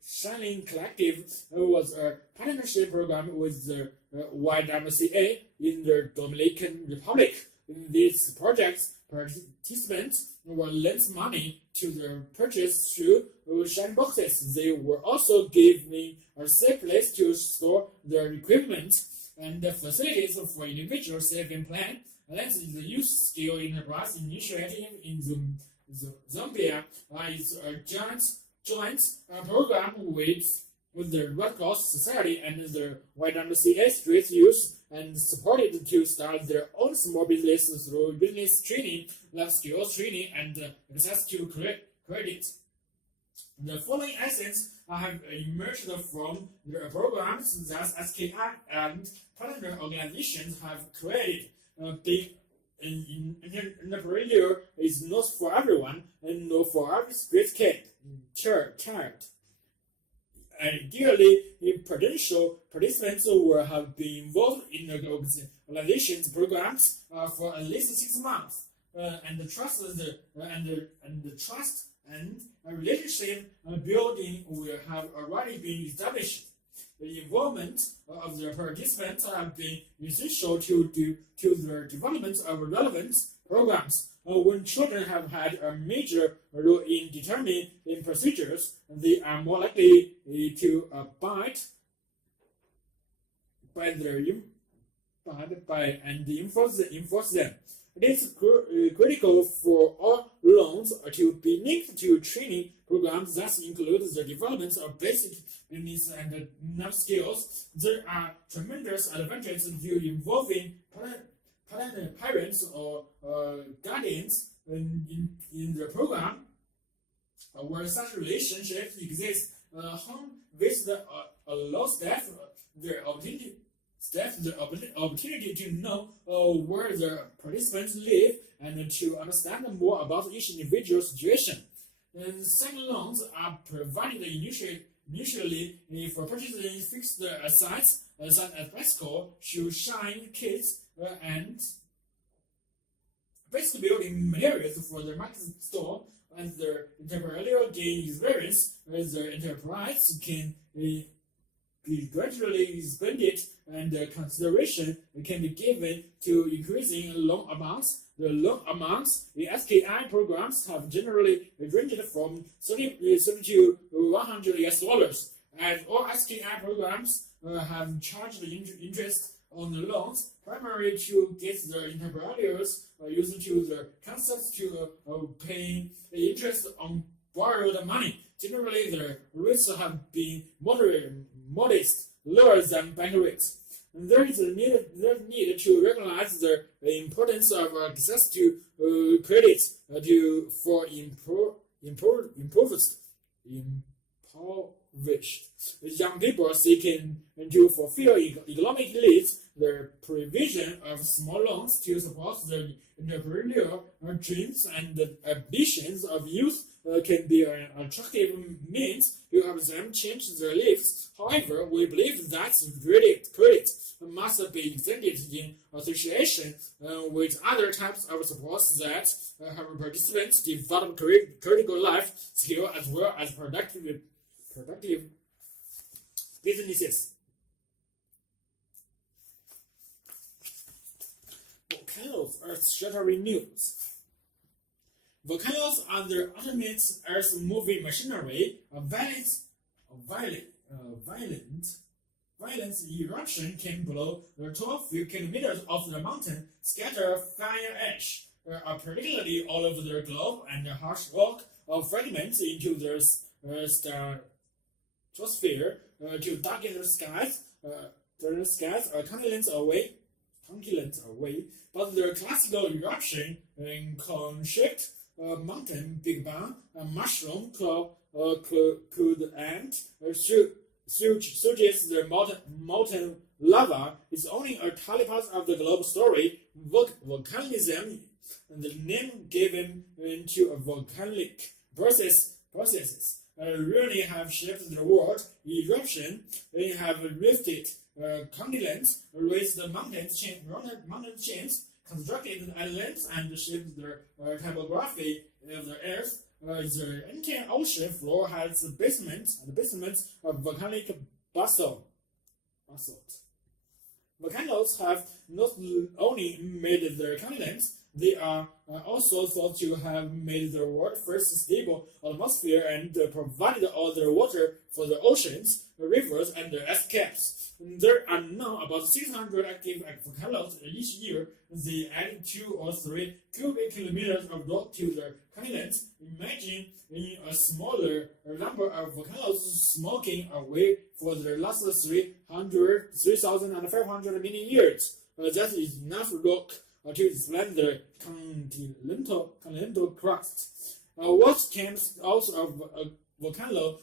Shining Collective, was a partnership program with the YWCA in the Dominican Republic. In these projects, participants were lent money to the purchase through shine boxes. They were also given a safe place to store their equipment and the facilities for individual saving plan. That's the Youth Skill Enterprise Initiative in Zambia. It's a joint program with the Red Cross Society and the YWCA Street Youth, and supported to start their own small business through business training, life skills training, and access to credit. The following essence have emerged from the programs that SKI and partner organizations have created. Being an entrepreneur is not for everyone, and not for every street kid, child. Ideally, potential participants will have been involved in the organization's programs for at least 6 months, and the trust and relationship building will have already been established. The involvement of the participants have been essential to the development of relevant programs. When children have had a major role in determining procedures, they are more likely to abide by and enforce them. It is critical for all loans to be linked to training programs that include the development of basic business and enough skills. There are tremendous advantages to involving parents or guardians in the program where such relationships exist. Home visit allows staff the opportunity to know where the participants live and to understand more about each individual situation. And second loans are provided initially for purchasing fixed sites such as bicycle, shoe shine kits, and basic building materials for the market store. As the entrepreneurial gain experience, the enterprise can be gradually expanded, and consideration can be given to increasing loan amounts. The loan amounts in SKI programs have generally ranged from 30 to $100, as all SKI programs have charged interest on the loans, primarily to get the entrepreneurs used to the concepts to paying interest on borrowed money. Generally, the rates have been modest, lower than bank rates. There is a need to recognize the importance of access to credit for impoverished young people seeking to fulfill economic needs. The provision of small loans to support the entrepreneurial dreams and ambitions of youth can be an attractive means to help them change their lives. However, we believe that credit must be extended in association with other types of supports that help participants develop critical life skills as well as productive businesses. Volcanoes, earth-shattering news. Volcanoes are the ultimate earth-moving machinery, violent violent eruption can blow 12 kilometers off the mountain, scatter fire ash, particularly all over the globe, and harsh rock fragments into the stratosphere to darken the skies. The skies are continents away. But the classical eruption in cone-shaped mountain Big Bang mushroom could end suggests the molten lava is only a tiny part of the globe story. Volcanism, the name given to a volcanic processes, really have shaped the world. Eruption have rifted continents, raised the mountain chains, constructed islands, and shaped the topography of the earth. The entire ocean floor has basements of volcanic basalt. Volcanoes have not only made their continents, they are also thought to have made the world's first stable atmosphere and provided all the water for the oceans, rivers, and the ice caps. There are now about 600 active volcanoes each year. They add 2 or 3 cubic kilometers of rock to their continents. Imagine a smaller number of volcanoes smoking away for the last 3,500 million years. That is enough rock to explain the continental crust. What comes out of a volcano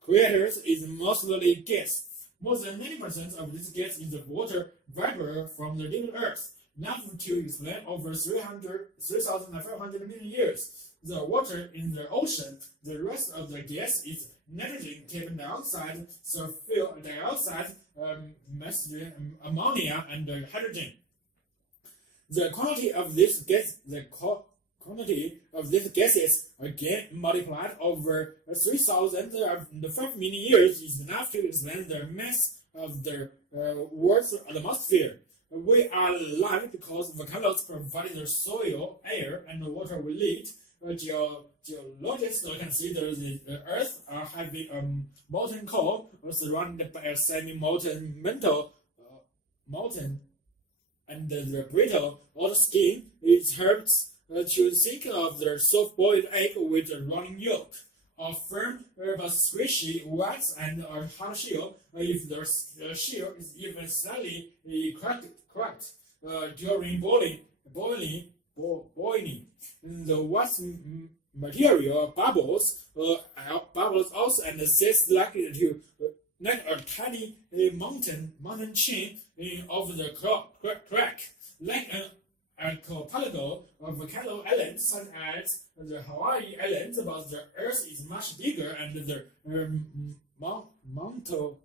craters is mostly gas. More than 90% of this gas is the water vapor from the living earth, enough to explain over 3,500 million years. The water in the ocean, the rest of the gas is nitrogen, carbon dioxide, sulfur dioxide, methane, ammonia, and hydrogen. The quantity of this gases again multiplied over 3,005 million years is enough to explain the mass of the world's atmosphere. We are alive because volcanoes provide the soil, air, and water we need. Geologists consider the Earth having a molten core surrounded by a semi-molten molten and the brittle outer skin. It helps to think of the soft-boiled egg with a running yolk, a firm but squishy wax, and a hard shell. If the shell is even slightly cracked during boiling, the wax material bubbles out and says likely to like a tiny mountain chain of the crack, like an archipelago of volcano islands such as the Hawaii Islands, but the Earth is much bigger and the mantle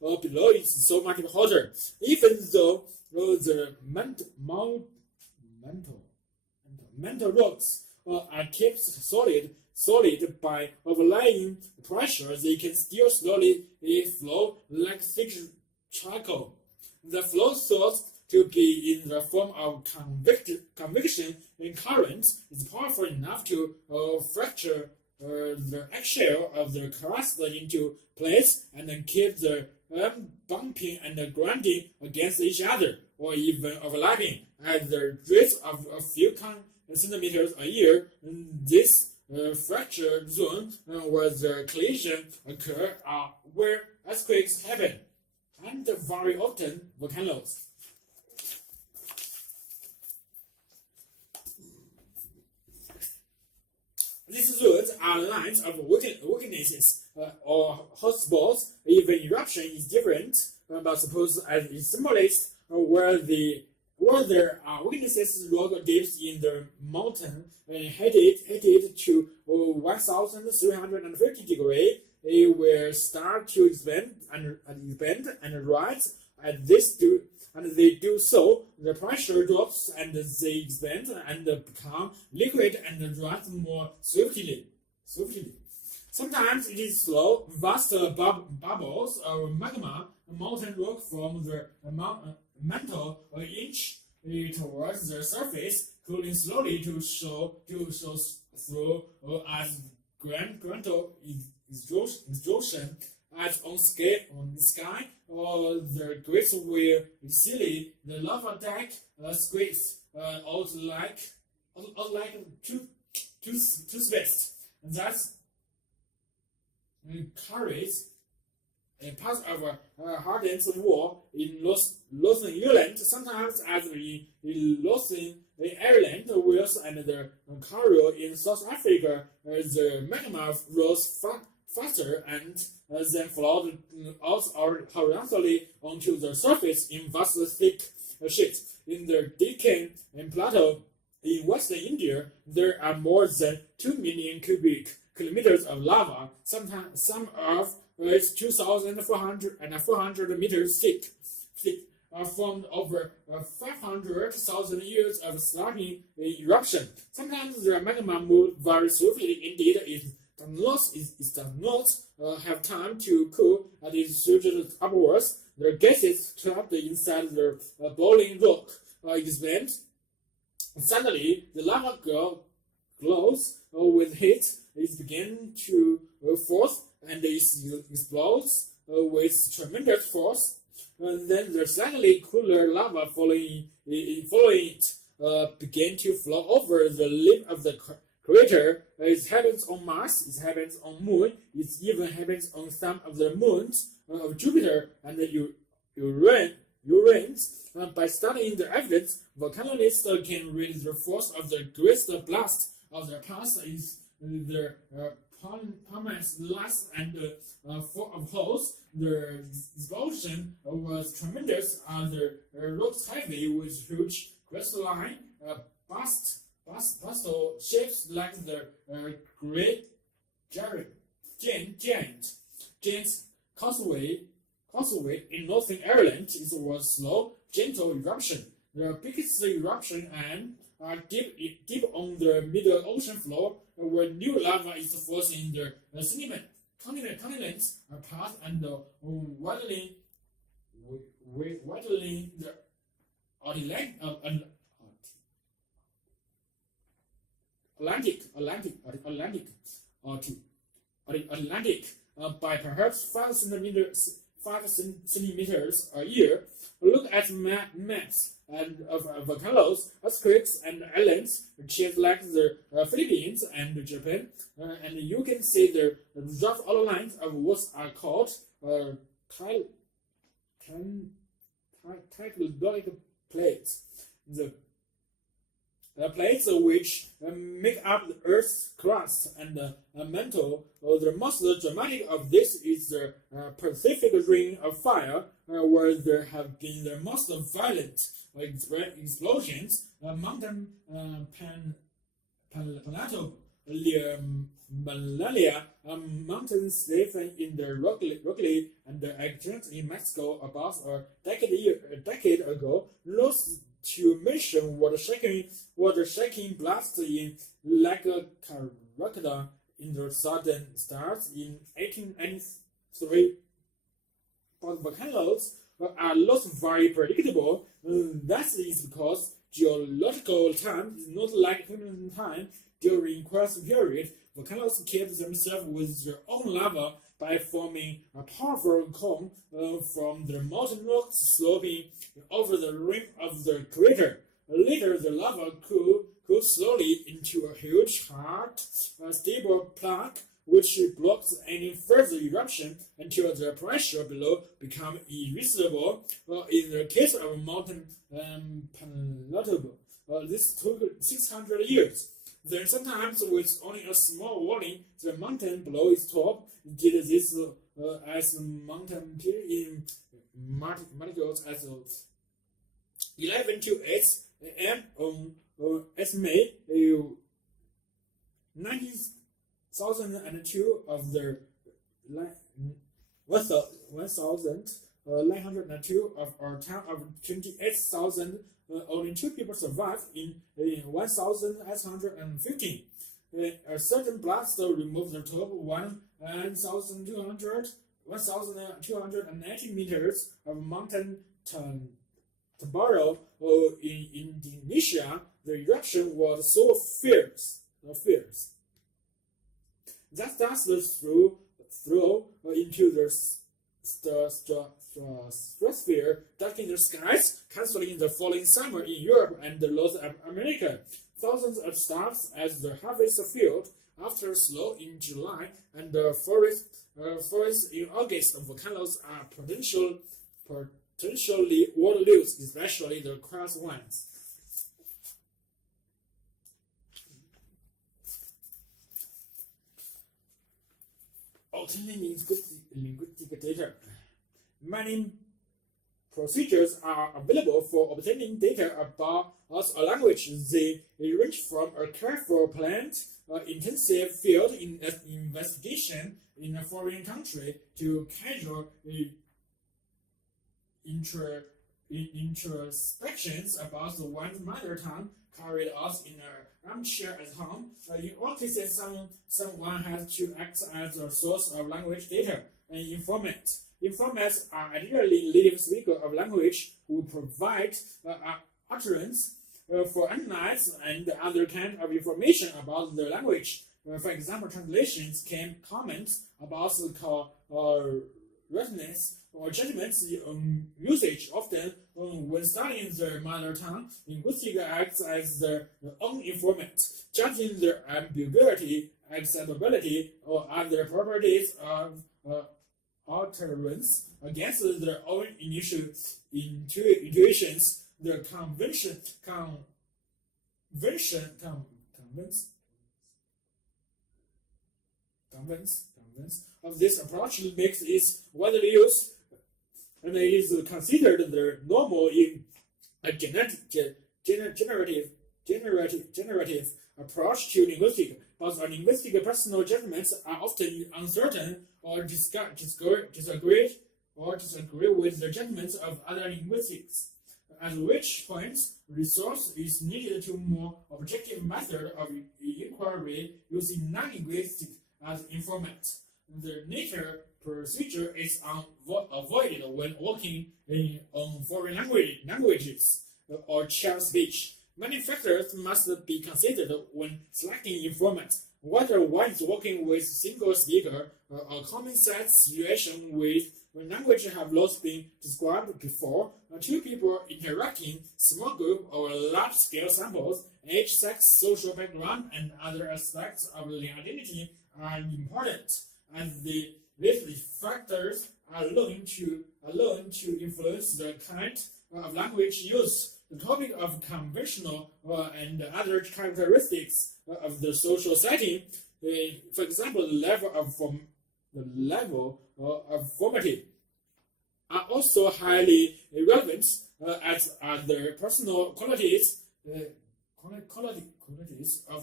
below is so much hotter. Even though the mantle rocks are kept solid by overlying pressure, they can still slowly flow like thick charcoal. The flow thought to be in the form of convection current is powerful enough to fracture the eggshell of the crust into place and then keep the bumping and grinding against each other, or even overlapping at the rate of a few centimeters a year. This fracture zone where the collision occur are where earthquakes happen, and very often volcanoes. These zones are lines of weaknesses or hotspots. Even eruption is different, but suppose as it simulates where there are weaknesses, rock dips in the mountain headed to 1,350 degrees. It will start to expand and rise. And they do so, the pressure drops and they expand and become liquid and rise more swiftly. Sometimes it is slow, vast bubbles of magma, molten rock from the mantle an inch towards the surface, cooling slowly to show through as gradual exhaustion as on the sky, or the grids were silly, the lava deck squeeze out like two space. That's carries a part of a hardened wall in Northern Ireland, sometimes as in Northern Ireland, Wales, and the Ontario in South Africa. The magma rose faster and then flowed out horizontally onto the surface in vast thick sheets. In the Deccan Plateau in Western India, there are more than 2 million cubic kilometers of lava, some of which 2,400 and 400 meters thick, formed over 500,000 years of starting eruption. Sometimes the magma moves very swiftly. Indeed, it does not have time to cool as it surges upwards. The gases trapped inside the boiling rock expand. Suddenly, the lava glows with heat. It begins to force and it explodes with tremendous force. And then the slightly cooler lava following it began to flow over the lip of the crater. It happens on Mars, it happens on Moon, it even happens on some of the moons of Jupiter and Uranus. By studying the evidence, volcanists can read the force of the greatest blast of the past is the permanent last and full of holes. The explosion was tremendous and the rocks heavy with huge crystalline basalt shapes like the great giant causeway in Northern Ireland. It was slow, gentle eruption. The biggest eruption and deep on the Middle Ocean floor, where new lava is forcing the continents apart and widening the Atlantic by perhaps 5 centimeters a year. Look at maps and of volcanoes, earthquakes, and islands, just like the Philippines and Japan, and you can see the rough outlines of what are called tectonic plates. The plates which make up the Earth's crust and mantle. The most dramatic of this is the Pacific Ring of Fire, where there have been the most violent explosions. Mountain Plateau, Malalia, mountains living in the rocky and Argentina in Mexico about a decade ago, lost to mention what shaking blast in Lake Caracas in the southern states in 1893. But volcanoes are not very predictable. That is because geological time is not like human time. During quiescent period, volcanoes keep themselves with their own lava by forming a powerful cone from the molten rocks sloping over the rim of the crater. Later, the lava cools slowly into a huge, hard, stable plaque, which blocks any further eruption until the pressure below becomes irresistible. In the case of mountain Plateau, this took 600 years. Then sometimes with only a small warning, the mountain below its top did this as mountain peak in Marcos as 11 to 8 a.m. on May 19,002 of the 1,902 of our town of 28,000. Only 2 people survived in 1,815. A certain blast removed the top 1,280 meters of mountain Tabarro in Indonesia. The eruption was so fierce that dust through into the stratosphere darkening the skies, canceling the falling summer in Europe and North America. Thousands of stops at the harvest field after snow in July and forests in August. Volcanoes are potentially water-loose, especially the cross ones. Obtaining linguistic data. Many procedures are available for obtaining data about a language. They range from a careful planned, intensive field investigation in a foreign country to casual introspections about one's mother tongue carried out in an armchair at home. In all cases, someone has to act as a source of language data and informant. Informants are ideally native speakers of language who provide utterance for analyze and other kind of information about the language. For example, translations can comment about correctness or judgments on usage. Often, when studying the mother tongue, linguistics acts as their own informant, judging the ambiguity, acceptability, or other properties of utterance against their own initial intuitions. The convenience of this approach makes it widely used and it is considered the normal in a generative approach to linguistics. But linguistic personal judgments are often uncertain or disagree with the judgments of other linguists, at which point resource is needed to more objective method of inquiry using non-linguistic as informant. The latter procedure is avoided when working on foreign languages or child speech. Many factors must be considered when selecting informants. Whether one is working with single speaker or a common set situation with when language have not been described before, two people interacting, small group or large-scale samples, age, sex, social background, and other aspects of the identity are important, and these factors are alone to influence the kind of language used. The topic of conventional and other characteristics of the social setting, for example, the level of formality, are also highly relevant, as are the personal qualities of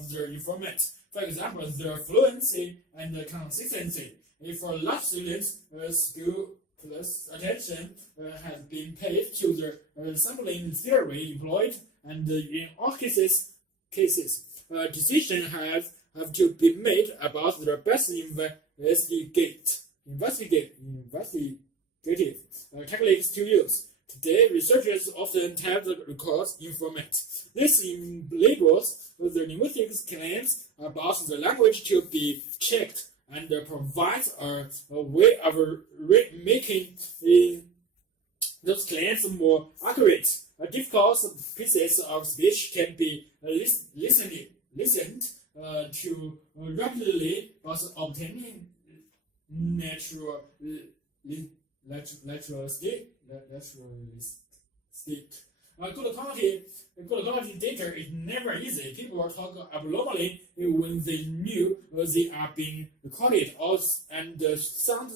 the informant. For example, the fluency and the consistency. For large students, school plus attention has been paid to the sampling theory employed, and in all cases, decisions have to be made about the best investigative techniques to use. Today, researchers often type the records informant. This enables the linguistics claims about the language to be checked and provides a way of making those claims more accurate. Difficult pieces of speech can be listened to rapidly, but obtaining naturalistic. Good quality data is never easy. People talk abnormally when they knew they are being recorded, and sound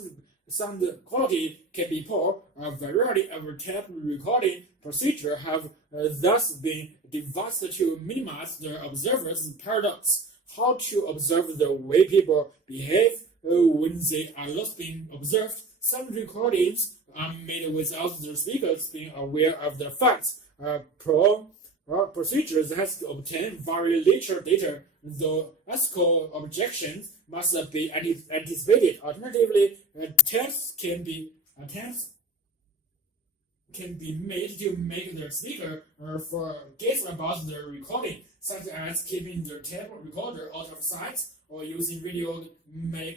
quality can be poor. A variety of tape recording procedures have thus been devised to minimize the observer's paradox. How to observe the way people behave when they are not being observed. Some recordings are made without the speakers being aware of the facts. Procedures has to obtain very later data. The ethical objections must be anticipated. Alternatively, attempts can be made to make the speaker forget about the recording. such as keeping the tape recorder out of sight or using radio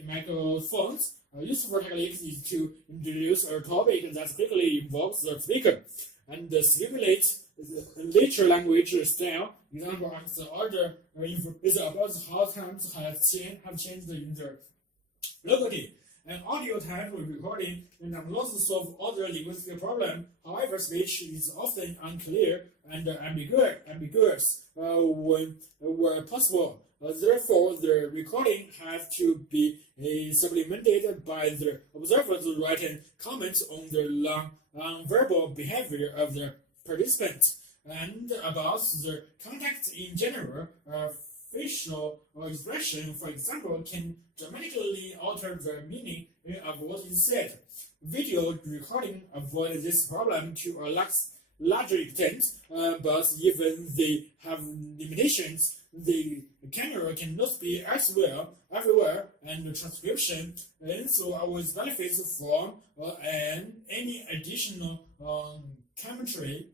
microphones. A useful technique is to introduce a topic that quickly involves the speaker and simulate the later language style. Example of the order is about how times have changed in the locality. An audio type recording does not solve all the linguistic problems. However, speech is often unclear and ambiguous where possible. Therefore, the recording has to be supplemented by the observer's written comments on the non-verbal behavior of the participants and about the context in general. Facial expression, for example, can dramatically alter the meaning of what is said. Video recording avoids this problem to a larger extent, but even they have limitations. The camera cannot be everywhere, and the transcription also always benefits from any additional commentary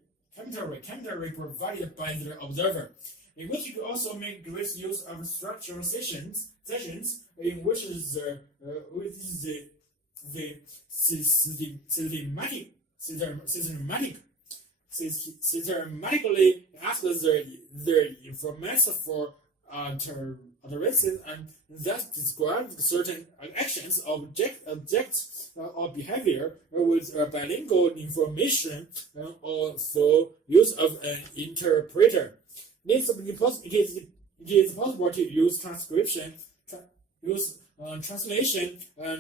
provided by the observer. Linguistics also make great use of structural sessions in which the systematically ask the information for utterances and thus describe certain actions, objects, or behavior with bilingual information, also use of an interpreter. It is possible to use translation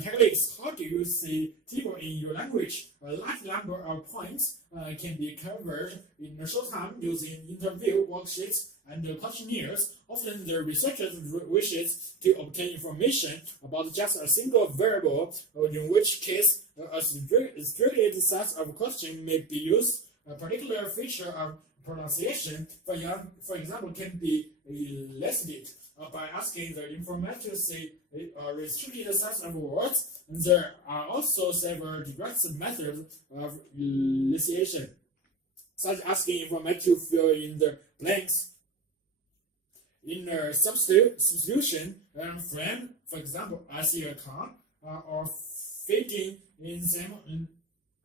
techniques. How do you see people in your language? A large number of points can be covered in a short time using interview worksheets and questionnaires. Often the researcher wishes to obtain information about just a single variable, in which case a strictly set of questions may be used. A particular feature of pronunciation, for example, can be elicited by asking the informant to say a restricted set of words. There are also several direct methods of elicitation, such as asking informant to fill in the blanks in a substitution frame. For example, I see a car, or fitting in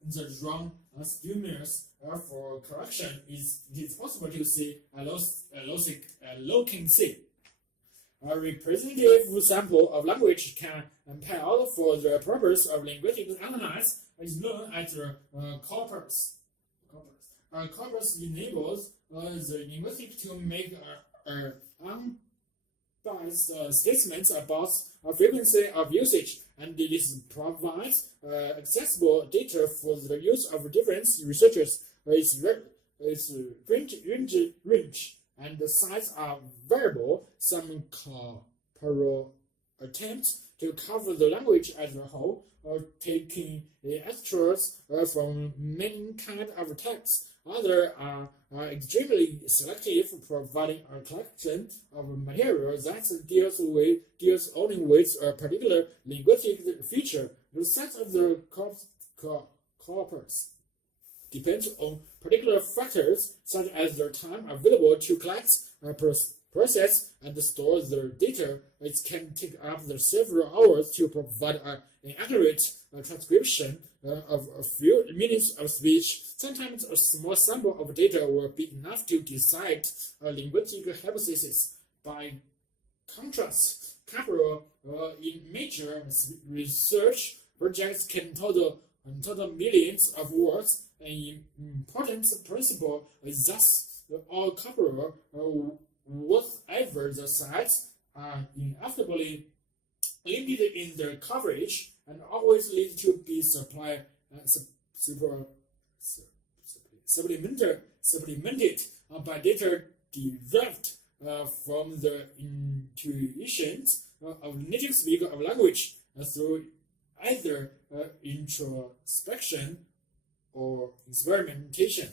the wrong stimulus. For correction, it is possible to see a location. A representative sample of language can compiled for the purpose of linguistic analysis is known as the corpus. A corpus enables the linguistic to make unbiased statements about a frequency of usage, and this provides accessible data for the use of different researchers. Its range and the size are variable. Some corporal attempts to cover the language as a whole, taking extras from many kinds of texts. Others are extremely selective, providing a collection of material that deals only with a particular linguistic feature. The size of the corpus depends on particular factors such as the time available to collect, process, and store the data. It can take up to several hours to provide an accurate transcription of a few minutes of speech. Sometimes a small sample of data will be enough to decide a linguistic hypothesis. By contrast, capital in major research projects can total millions of words. An important principle is thus all capital, whatever the size, are inevitably limited in their coverage and always need to be supplemented by data derived from the intuitions of native speaker of language through either introspection or experimentation.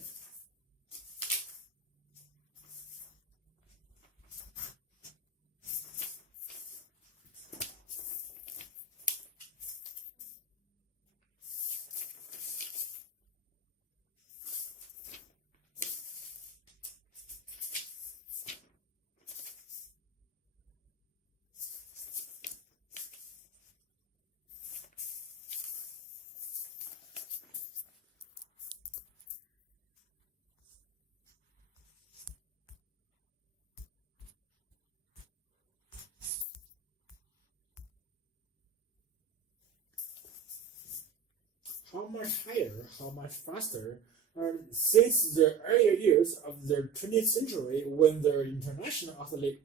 how much higher, how much faster. Since the earlier years of the 20th century, when the International Athletic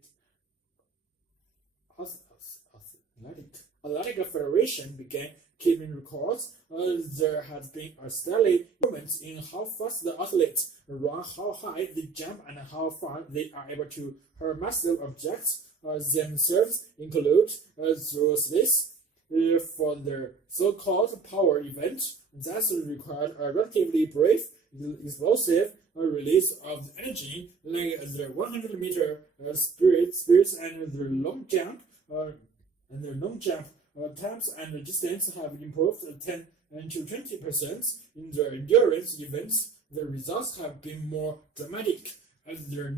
Federation began keeping records, there has been a steady improvement in how fast the athletes run, how high they jump, and how far they are able to hurl massive objects themselves include through space. For the so-called power event, that required a relatively brief, explosive release of energy, like the 100-meter sprints and the long jump, times and distance have improved 10 to 20%. In the endurance events, the results have been more dramatic. At the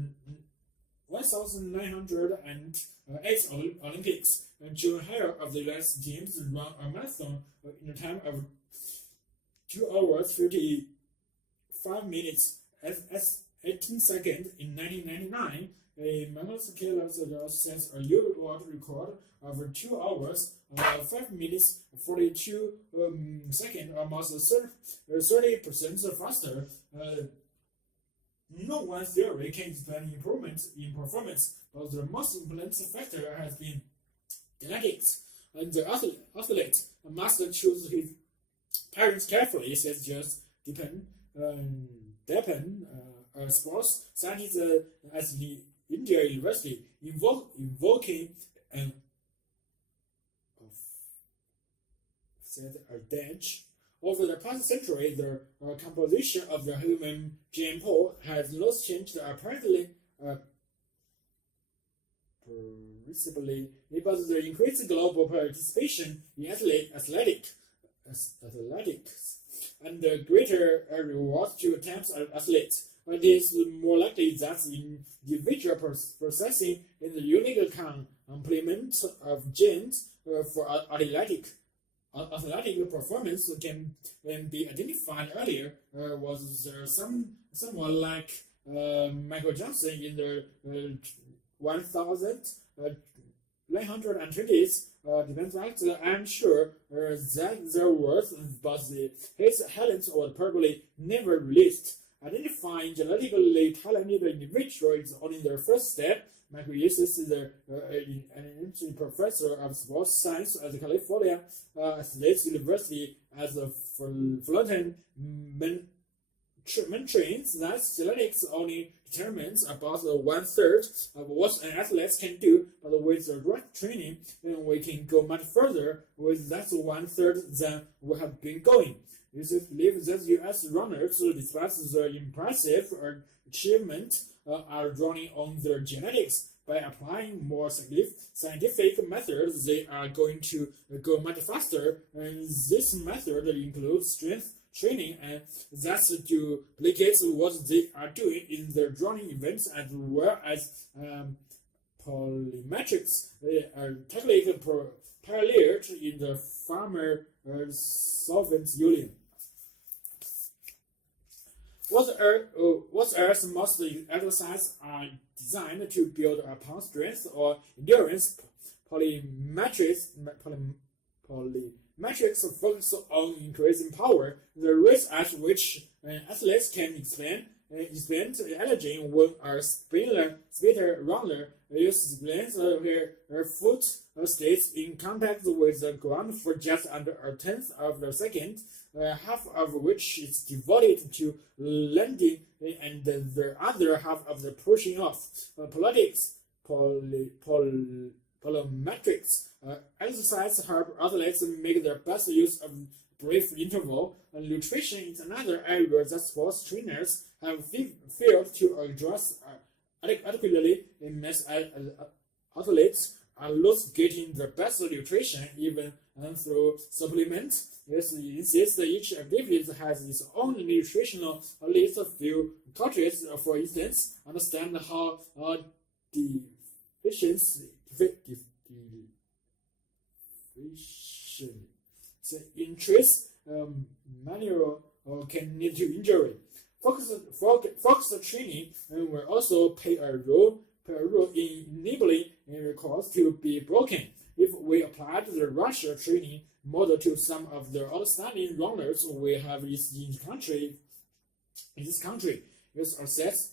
1908 Olympics, June Hare of the US teams ran a marathon in a time of 2 hours 55 minutes 18 seconds in 1999. Magnus Keller sets a new world record of 2 hours 5 minutes 42 seconds, almost 30% faster. No one theory can explain improvements in performance, but the most important factor has been genetics. And the athlete must choose his parents carefully, says just depend sports scientists at the India University, invoking an advantage. Over the past century, the composition of the human gene pool has not changed apparently principally, but the increased global participation in athletics and the greater reward to attempts at athletes. It is more likely that individual processing in the unique complement of genes for athletic performance can be identified earlier. Was there someone like Michael Johnson in the 1920s? Depends on I'm sure that there was, but his talents were probably never released. Identifying genetically talented individuals is only their first step. Michael uses an professor of sports science at the California State University as a Fulton maintains that genetics only determines about 1/3 of what an athlete can do, but with the right training, then we can go much further with that 1/3 than we have been going. It is believed that U.S. runners, despite the impressive achievement, are drawing on their genetics. By applying more scientific methods, they are going to go much faster, and this method includes strength training, and that duplicates what they are doing in their running events, as well as polymetrics, a technique paralleled in the farmer solvent union. What else most exercises are designed to build upon strength or endurance? Polymetrics focus on increasing power, the rate at which athletes can expend energy when a sprinter runner explains where her foot stays in contact with the ground for just under a tenth of a second, half of which is devoted to landing and the other half of the pushing off. Polymetrics exercise help athletes make the best use of brief interval. Nutrition is another area that sports trainers have failed to address adequately. Most athletes are not getting the best nutrition even through supplements. This insists each activity has its own nutritional list. Few coaches, for instance, understand how interest manual can lead to injury. Focused training will also play a role in enabling records to be broken. If we applied the Russia training model to some of the outstanding runners we have in this country, with assets,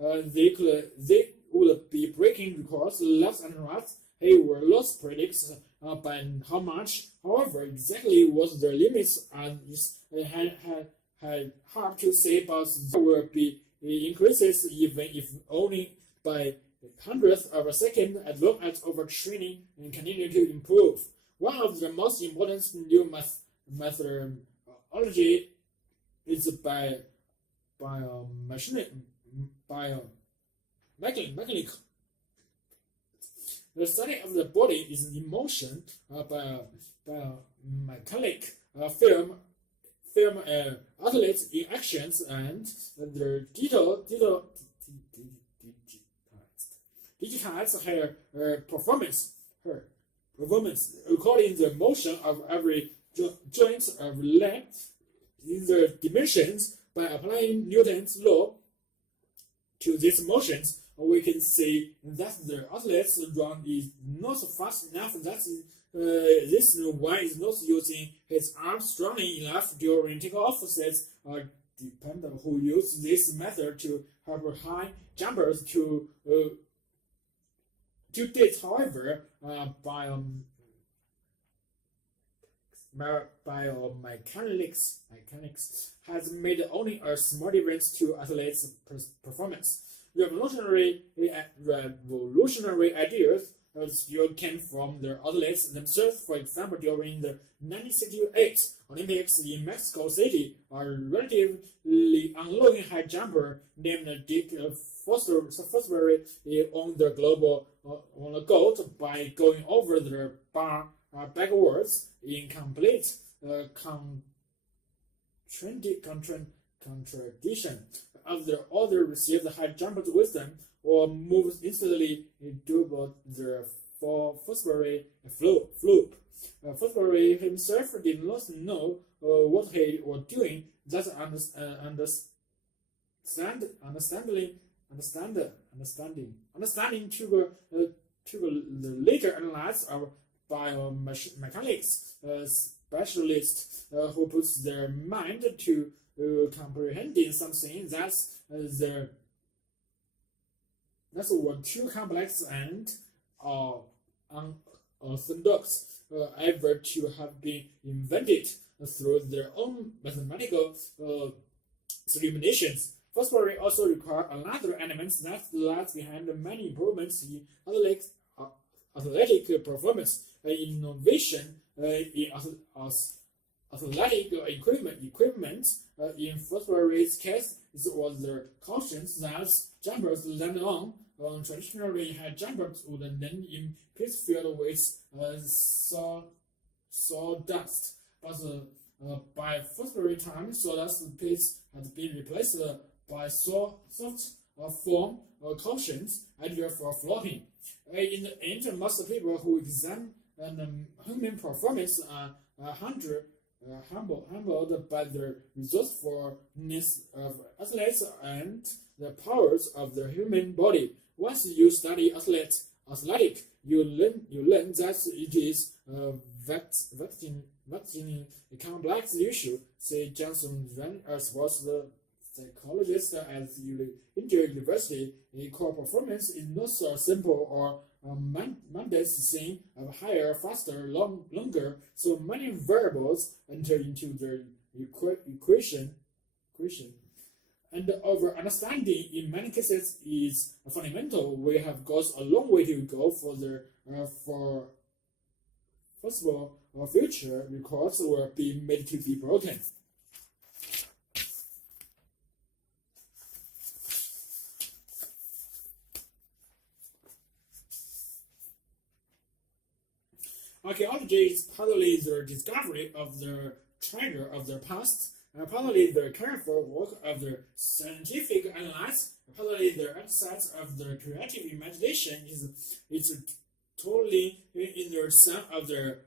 they would be breaking records left and right. He were lost predicts by how much. However, exactly what the limits are is had hard to say, but there will be increases even if only by hundredths of a second, as long as overtraining and continue to improve. One of the most important new methodology is biomechanic. The study of the body is in motion. Biomechanic film athletes in actions and their digitize her performance recording the motion of every joint of leg in the dimensions. By applying Newton's law to these motions, we can see that the athlete's run is not fast enough. That this one is not using his arms strongly enough during takeoff. Sets depend on who use this method to help high jumpers to date. However, biomechanics has made only a small difference to athletes' performance. Revolutionary ideas still came from the athletes themselves. For example, during the 1968 Olympics in Mexico City, a relatively unknown high jumper named Dick Fosbury won the gold by going over the bar backwards in complete contradiction. After others received high jumpers wisdom or moves instantly double the Fosbury floop. Fosbury himself did not know what he was doing. That understanding to the later analysis of biomechanics specialists who puts their mind to comprehending something that's were too complex and unorthodox ever to have been invented through their own mathematical eliminations. Fosbury also required another element that lies behind many improvements in athletic performance. Innovation in athletic equipment. In Fosbury's case, it was the cautions that jumpers land on. Traditionally, high jumpers would land in pitch filled with sawdust, but by Fosbury time, sawdust pits had been replaced by soft form cautions, ideal for floating. In the end, most people who examine human performance are humbled by the resourcefulness of athletes and the powers of the human body. Once you study athletic, you learn that it is a vexing complex issue. Say Johnson ran a sports psychologist at University. Core performance is not so simple or mandates thing of higher, faster, longer. So many variables enter into the equation. And our understanding in many cases is fundamental. We have got a long way to go for the possible future records will be made to be broken. Archaeology is partly the discovery of the treasure of the past, partly the careful work of the scientific analysts, partly the exercise of the creative imagination. It's totally in the sun of the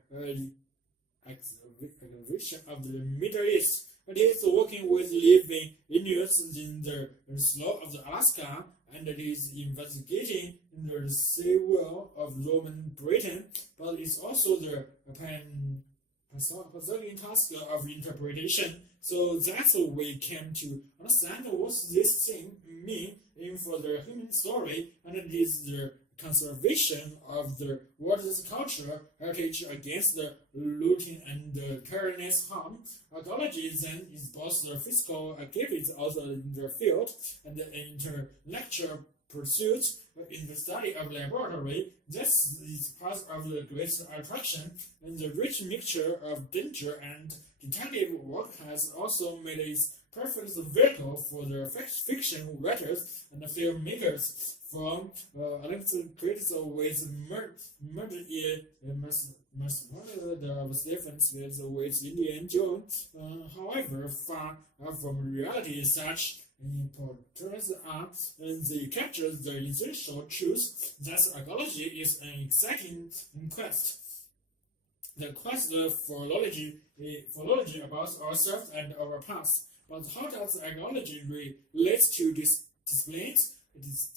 exhibition of the Middle East. It is working with living Inuits in the slope of Alaska, and it is investigating the sea wall of Roman Britain, but it's also the Pacific task of interpretation. So that's how we came to understand what this thing means for the human story, and it is the conservation of the world's cultural heritage against the looting and the tyrannous harm. Archaeology then is both the physical activities also in the field and the intellectual pursuit in the study of laboratory. This is part of the great attraction, and the rich mixture of danger and detective work has also made it perfect vehicle for the fiction writers and filmmakers. From Olympic critics with murder of Stephen Smith with Indiana Jones. However, far from reality, such importance are they capture the essential truth that archaeology is an exciting quest. The quest for knowledge about ourselves and our past. But how does archaeology relate to this disciplines? It is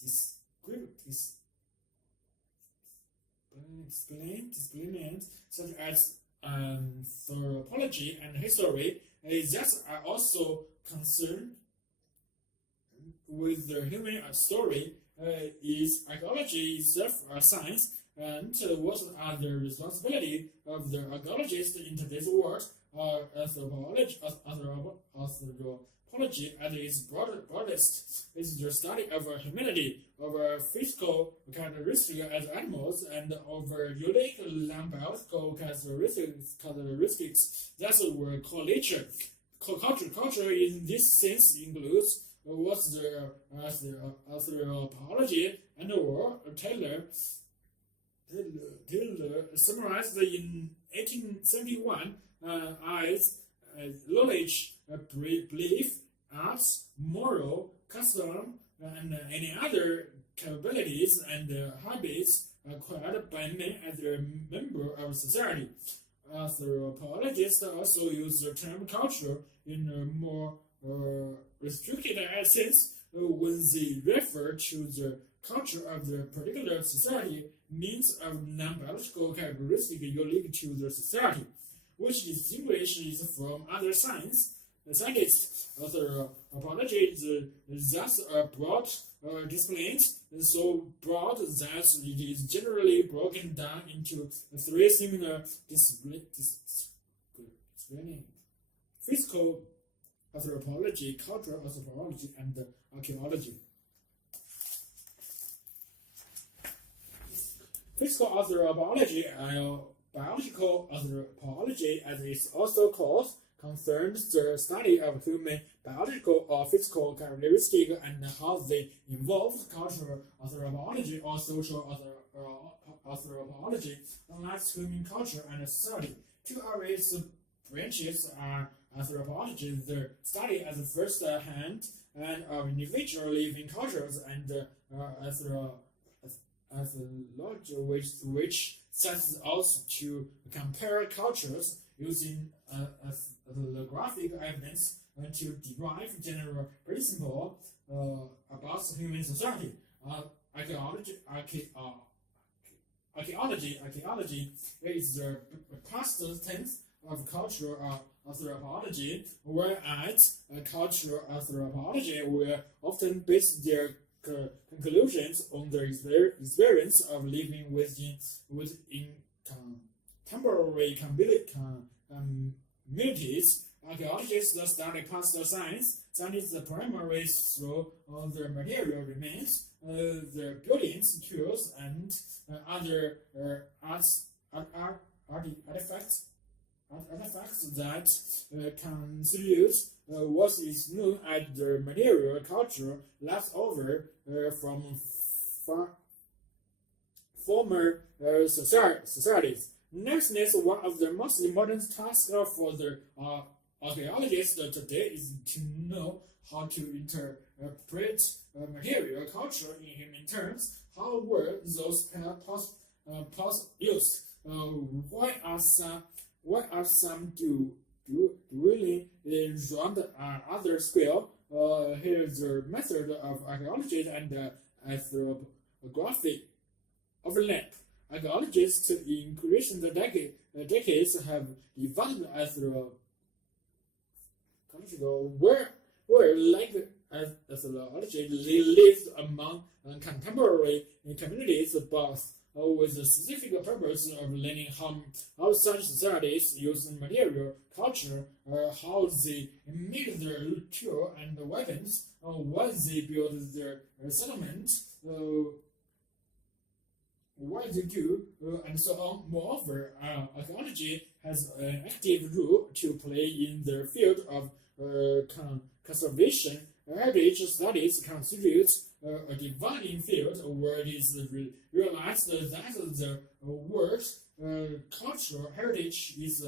disciplines such as anthropology and history that are also concerned with the human story. Is archaeology itself a science, and what are the responsibility of the archaeologists in today's world? Anthropology at its broadest is the study of humanity, of physical characteristics as animals, and of unique biological characteristics that we call nature. Culture in this sense includes what the anthropology and Taylor summarized in 1871 as knowledge, belief, arts, moral, custom, and any other capabilities and habits acquired by man as a member of society. Anthropologists also use the term culture in a more restricted sense when they refer to the culture of the particular society, means of non-biological characteristics unique to the society, which distinguishes from other scientists. Anthropology is thus a broad discipline, so broad that it is generally broken down into three similar disciplines: physical anthropology, cultural anthropology, and archaeology. Physical anthropology, biological anthropology, as it's also called, concerns the study of human biological or physical characteristics and how they involve. Cultural anthropology or social anthropology, unlike human culture and society. Two areas branches are anthropology, the study at the first hand and of individual living cultures, and anthropology, which sets out to compare cultures using ethnographic evidence to derive general principles about human society. Archaeology is the past tense of cultural anthropology, whereas cultural anthropology will often base their conclusions on the experience of living within contemporary communities. Archaeologists study past science. Scientists primarily through the material remains, the buildings, tools, and other artifacts that constitute what is known as the material culture left over from former societies. Next, one of the most important tasks for the archaeologists today is to know how to interpret material culture in human terms. How were those used? Why are some dwelling around other scale. Here's the method of archaeology and ethnography overlap. Archaeologists in recent decades have developed where like archaeology lives among contemporary communities, both with the specific purpose of learning how such societies use material, culture, how they make their tool and weapons, what they build their settlement, what they do, and so on. Moreover, archaeology has an active role to play in the field of conservation. Heritage studies constitutes a developing field where it is realized that the word's cultural heritage is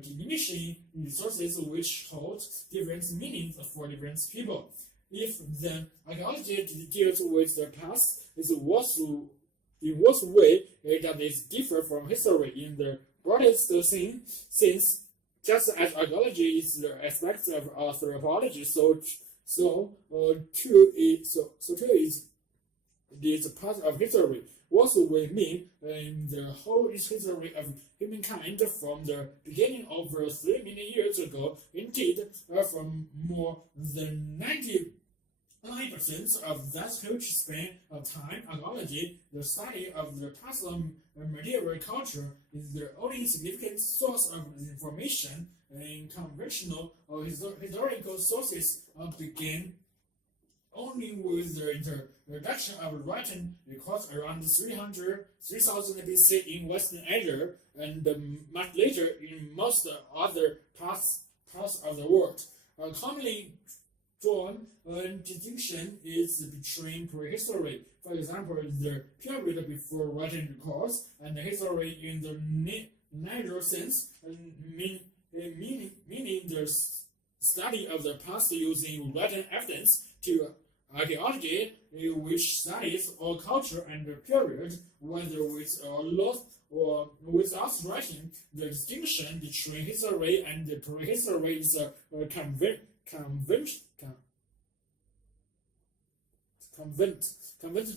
diminishing resources which hold different meanings for different people. If the archaeology deals with the past, in what way does it differ from history in the broadest sense? Just as archaeology is the aspect of anthropology, so too is part of history. What we mean in the whole history of humankind from the beginning of 3 million years ago, indeed, from more than 99% of that huge span of time, archaeology, the study of the past material culture, is the only significant source of information. In conventional or historical sources began only with the introduction of written records around 3000 BC in Western Asia, and much later in most other parts of the world. Commonly drawn distinction is between prehistory, for example, the period before written records, and history in the natural sense, meaning the study of the past using written evidence, to archaeology, which studies all culture and period, whether with or without writing. The distinction between history and prehistory is a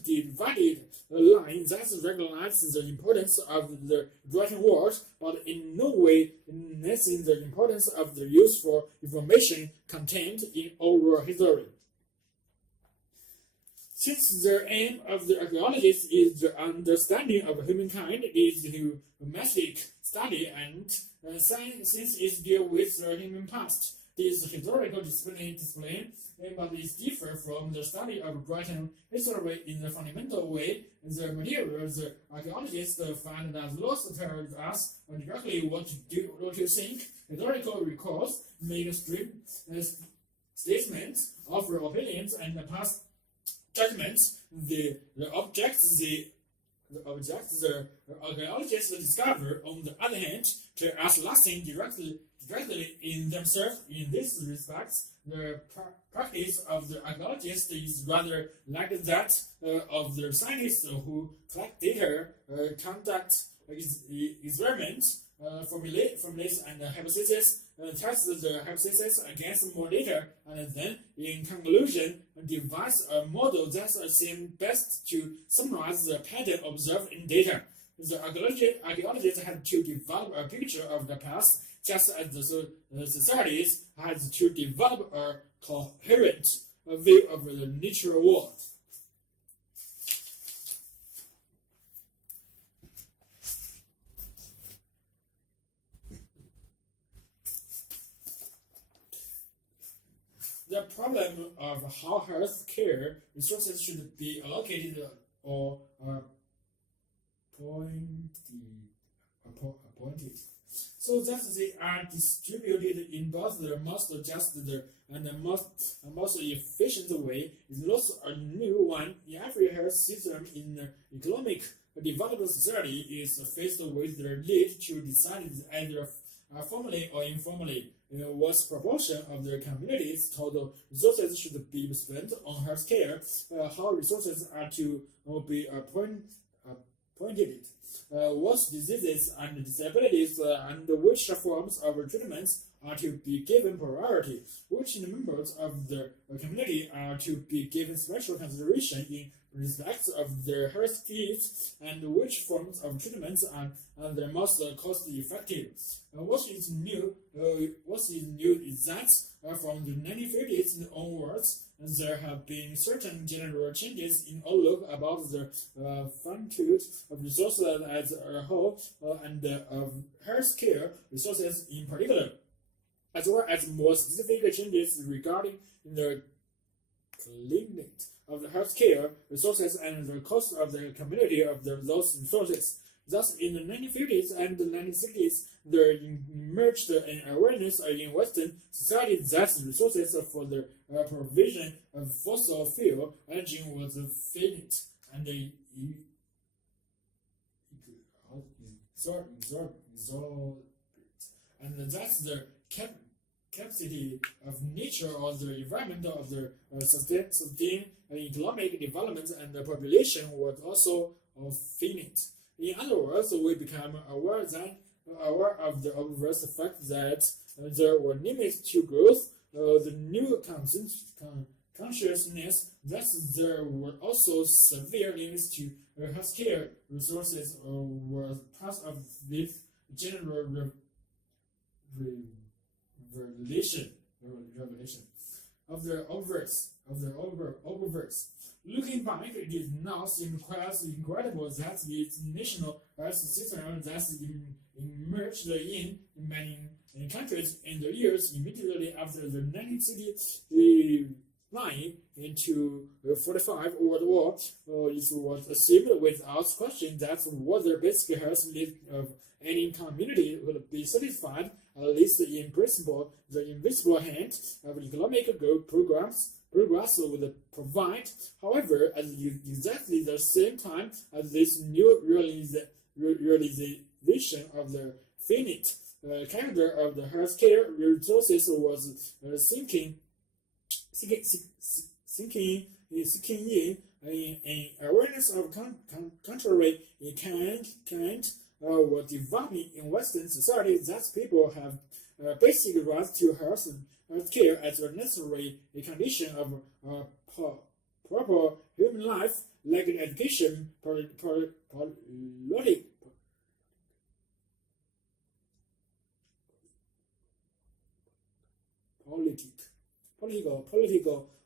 divided line that recognizes the importance of the written word, but in no way lessening the importance of the useful information contained in oral history. Since the aim of the archaeologists is the understanding of humankind, it is humanistic study, and since it deals with the human past, this historical discipline but is different from the study of written history in a fundamental way. The materials the archaeologists find that those tell us directly what to think. Historical records make statements, offer opinions, and pass judgments. The objects the archaeologists discover, on the other hand, tell us nothing directly in themselves. In this respect, the practice of the archaeologist is rather like that of the scientists who collect data, conduct experiments, formulate and hypotheses, test the hypothesis against more data, and then, in conclusion, devise a model that seems best to summarize the pattern observed in data. The archaeologists have to develop a picture of the past, just as the societies has to develop a coherent view of the natural world. The problem of how health care resources should be allocated or appointed, so that they are distributed in both the most just and the most efficient way, is not a new one. In every health system in the economic developed society is faced with the need to decide either formally or informally what proportion of their community's total resources should be spent on health care, how resources are to be appointed, what diseases and disabilities and which forms of treatments are to be given priority, which members of the community are to be given special consideration in respect of their health needs, and which forms of treatments are the most cost-effective. What is new is that from the 1950s onwards, there have been certain general changes in outlook about the finitude of resources as a whole and of healthcare resources in particular, as well as more specific changes regarding the limit of the healthcare resources and the cost of the community of those resources. Thus, in the 1950s and the 1960s, there emerged an awareness in Western society that resources for the provision of fossil fuel energy was finite and and that's the capacity of nature or the environment of the sustain economic development and the population was also finite. In other words, we become aware of the obvious fact that there were limits to growth, the new consciousness that there were also severe limits to healthcare resources were part of this general revelation of the obverse. Looking back, it now seems quite incredible that this national health system that emerged in many countries in the years immediately after the 1939 into 45 World War, it was assumed without question that the basic health needs of any community would be satisfied, at least in principle. The invisible hand of economic growth progress would provide. However, at exactly the same time as this new realization of the finite character of the healthcare resources was sinking in, an awareness of contrary kind were developing in Western society that people have basic rights to health care as a necessary condition of proper human life, like education, political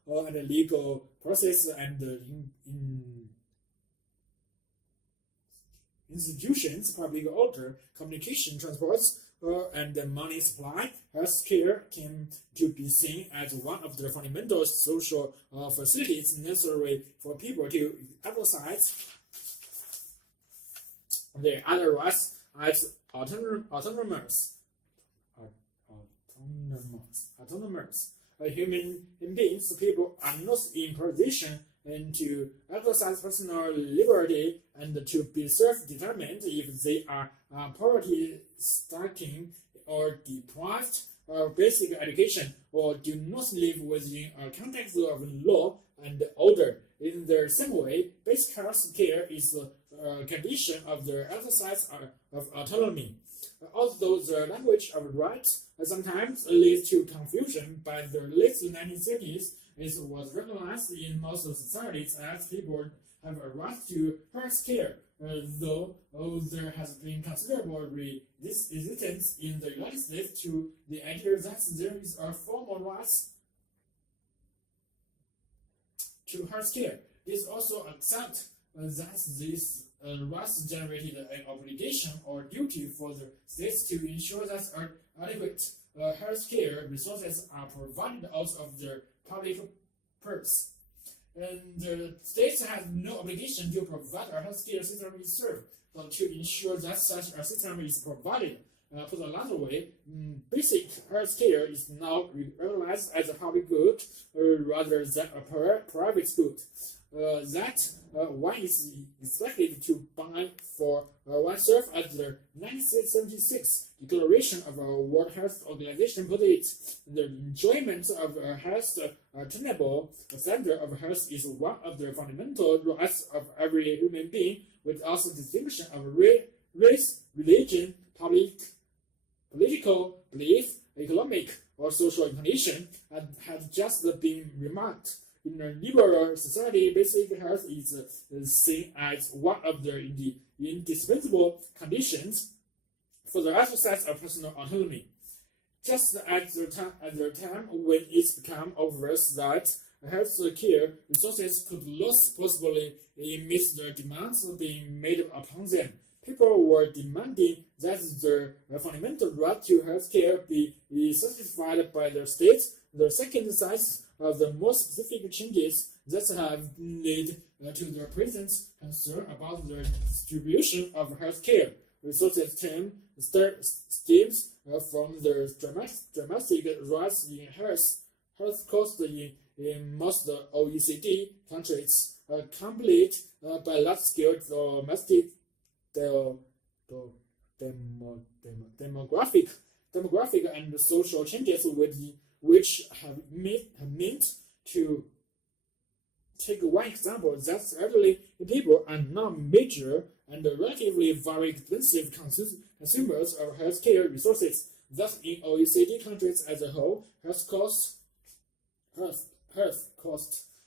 and legal process and institutions, public order, communication, transports, and money supply. Healthcare came to be seen as one of the fundamental social facilities necessary for people to exercise their other rights as autonomous human beings. People are not in position to exercise personal liberty and to be self-determined if they are poverty-stricken or deprived of basic education or do not live within a context of law and order. In the same way, basic health care is a condition of the exercise of autonomy. Although the language of rights sometimes leads to confusion, by the late 1930s, it was recognized in most societies as people have a right to health care, though there has been considerable resistance in the United States to the idea that there is a formal right to health care. It also accepts that this rights generated an obligation or duty for the states to ensure that adequate health care resources are provided out of their public purse. And the states have no obligation to provide a healthcare system is served, but to ensure that such a system is provided. Put another way, basic healthcare is now recognized as a public good rather than a private good. That one is expected to buy for oneself, as the 1976 Declaration of the World Health Organization put it. The enjoyment of a health attainable standard of health is one of the fundamental rights of every human being, without distinction of race, religion, political belief, economic or social condition had just been remarked. In a liberal society, basic health is seen as one of the indispensable conditions for the exercise of personal autonomy. Just at the time when it became obvious that health care resources could not possibly meet the demands being made upon them, people were demanding that their fundamental right to health care be satisfied by the state. The second size of the more specific changes that have led to the present concern about the distribution of health care resources stems from the dramatic rise in health costs in most OECD countries, accompanied by large-scale domestic demographic and social changes which have meant to take one example that elderly people are now major and relatively very expensive consumers of healthcare resources. Thus, in OECD countries as a whole, health costs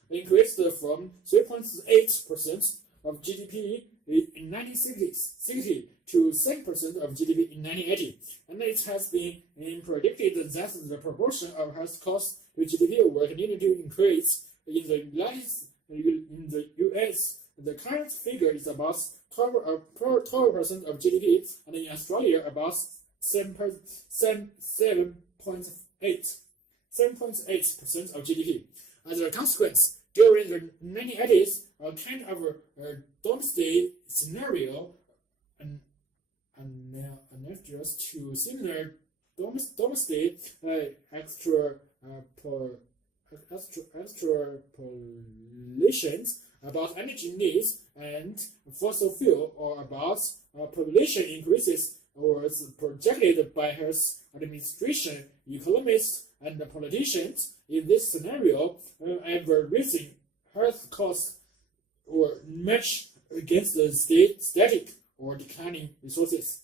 increased from 3.8% of GDP in 1960 to 7% of GDP in 1980, and it has been predicted that the proportion of health costs to GDP will continue to increase. In the US, the current figure is about 12% of GDP, and in Australia about 7.8% of GDP. As a consequence, during the 1980s, a kind of doomsday scenario analogous to similar doomsday extrapolations about energy needs and fossil fuel, or about population increases, was projected by health administration, economists, and politicians. In this scenario, ever-rising health costs were matched against the static or declining resources.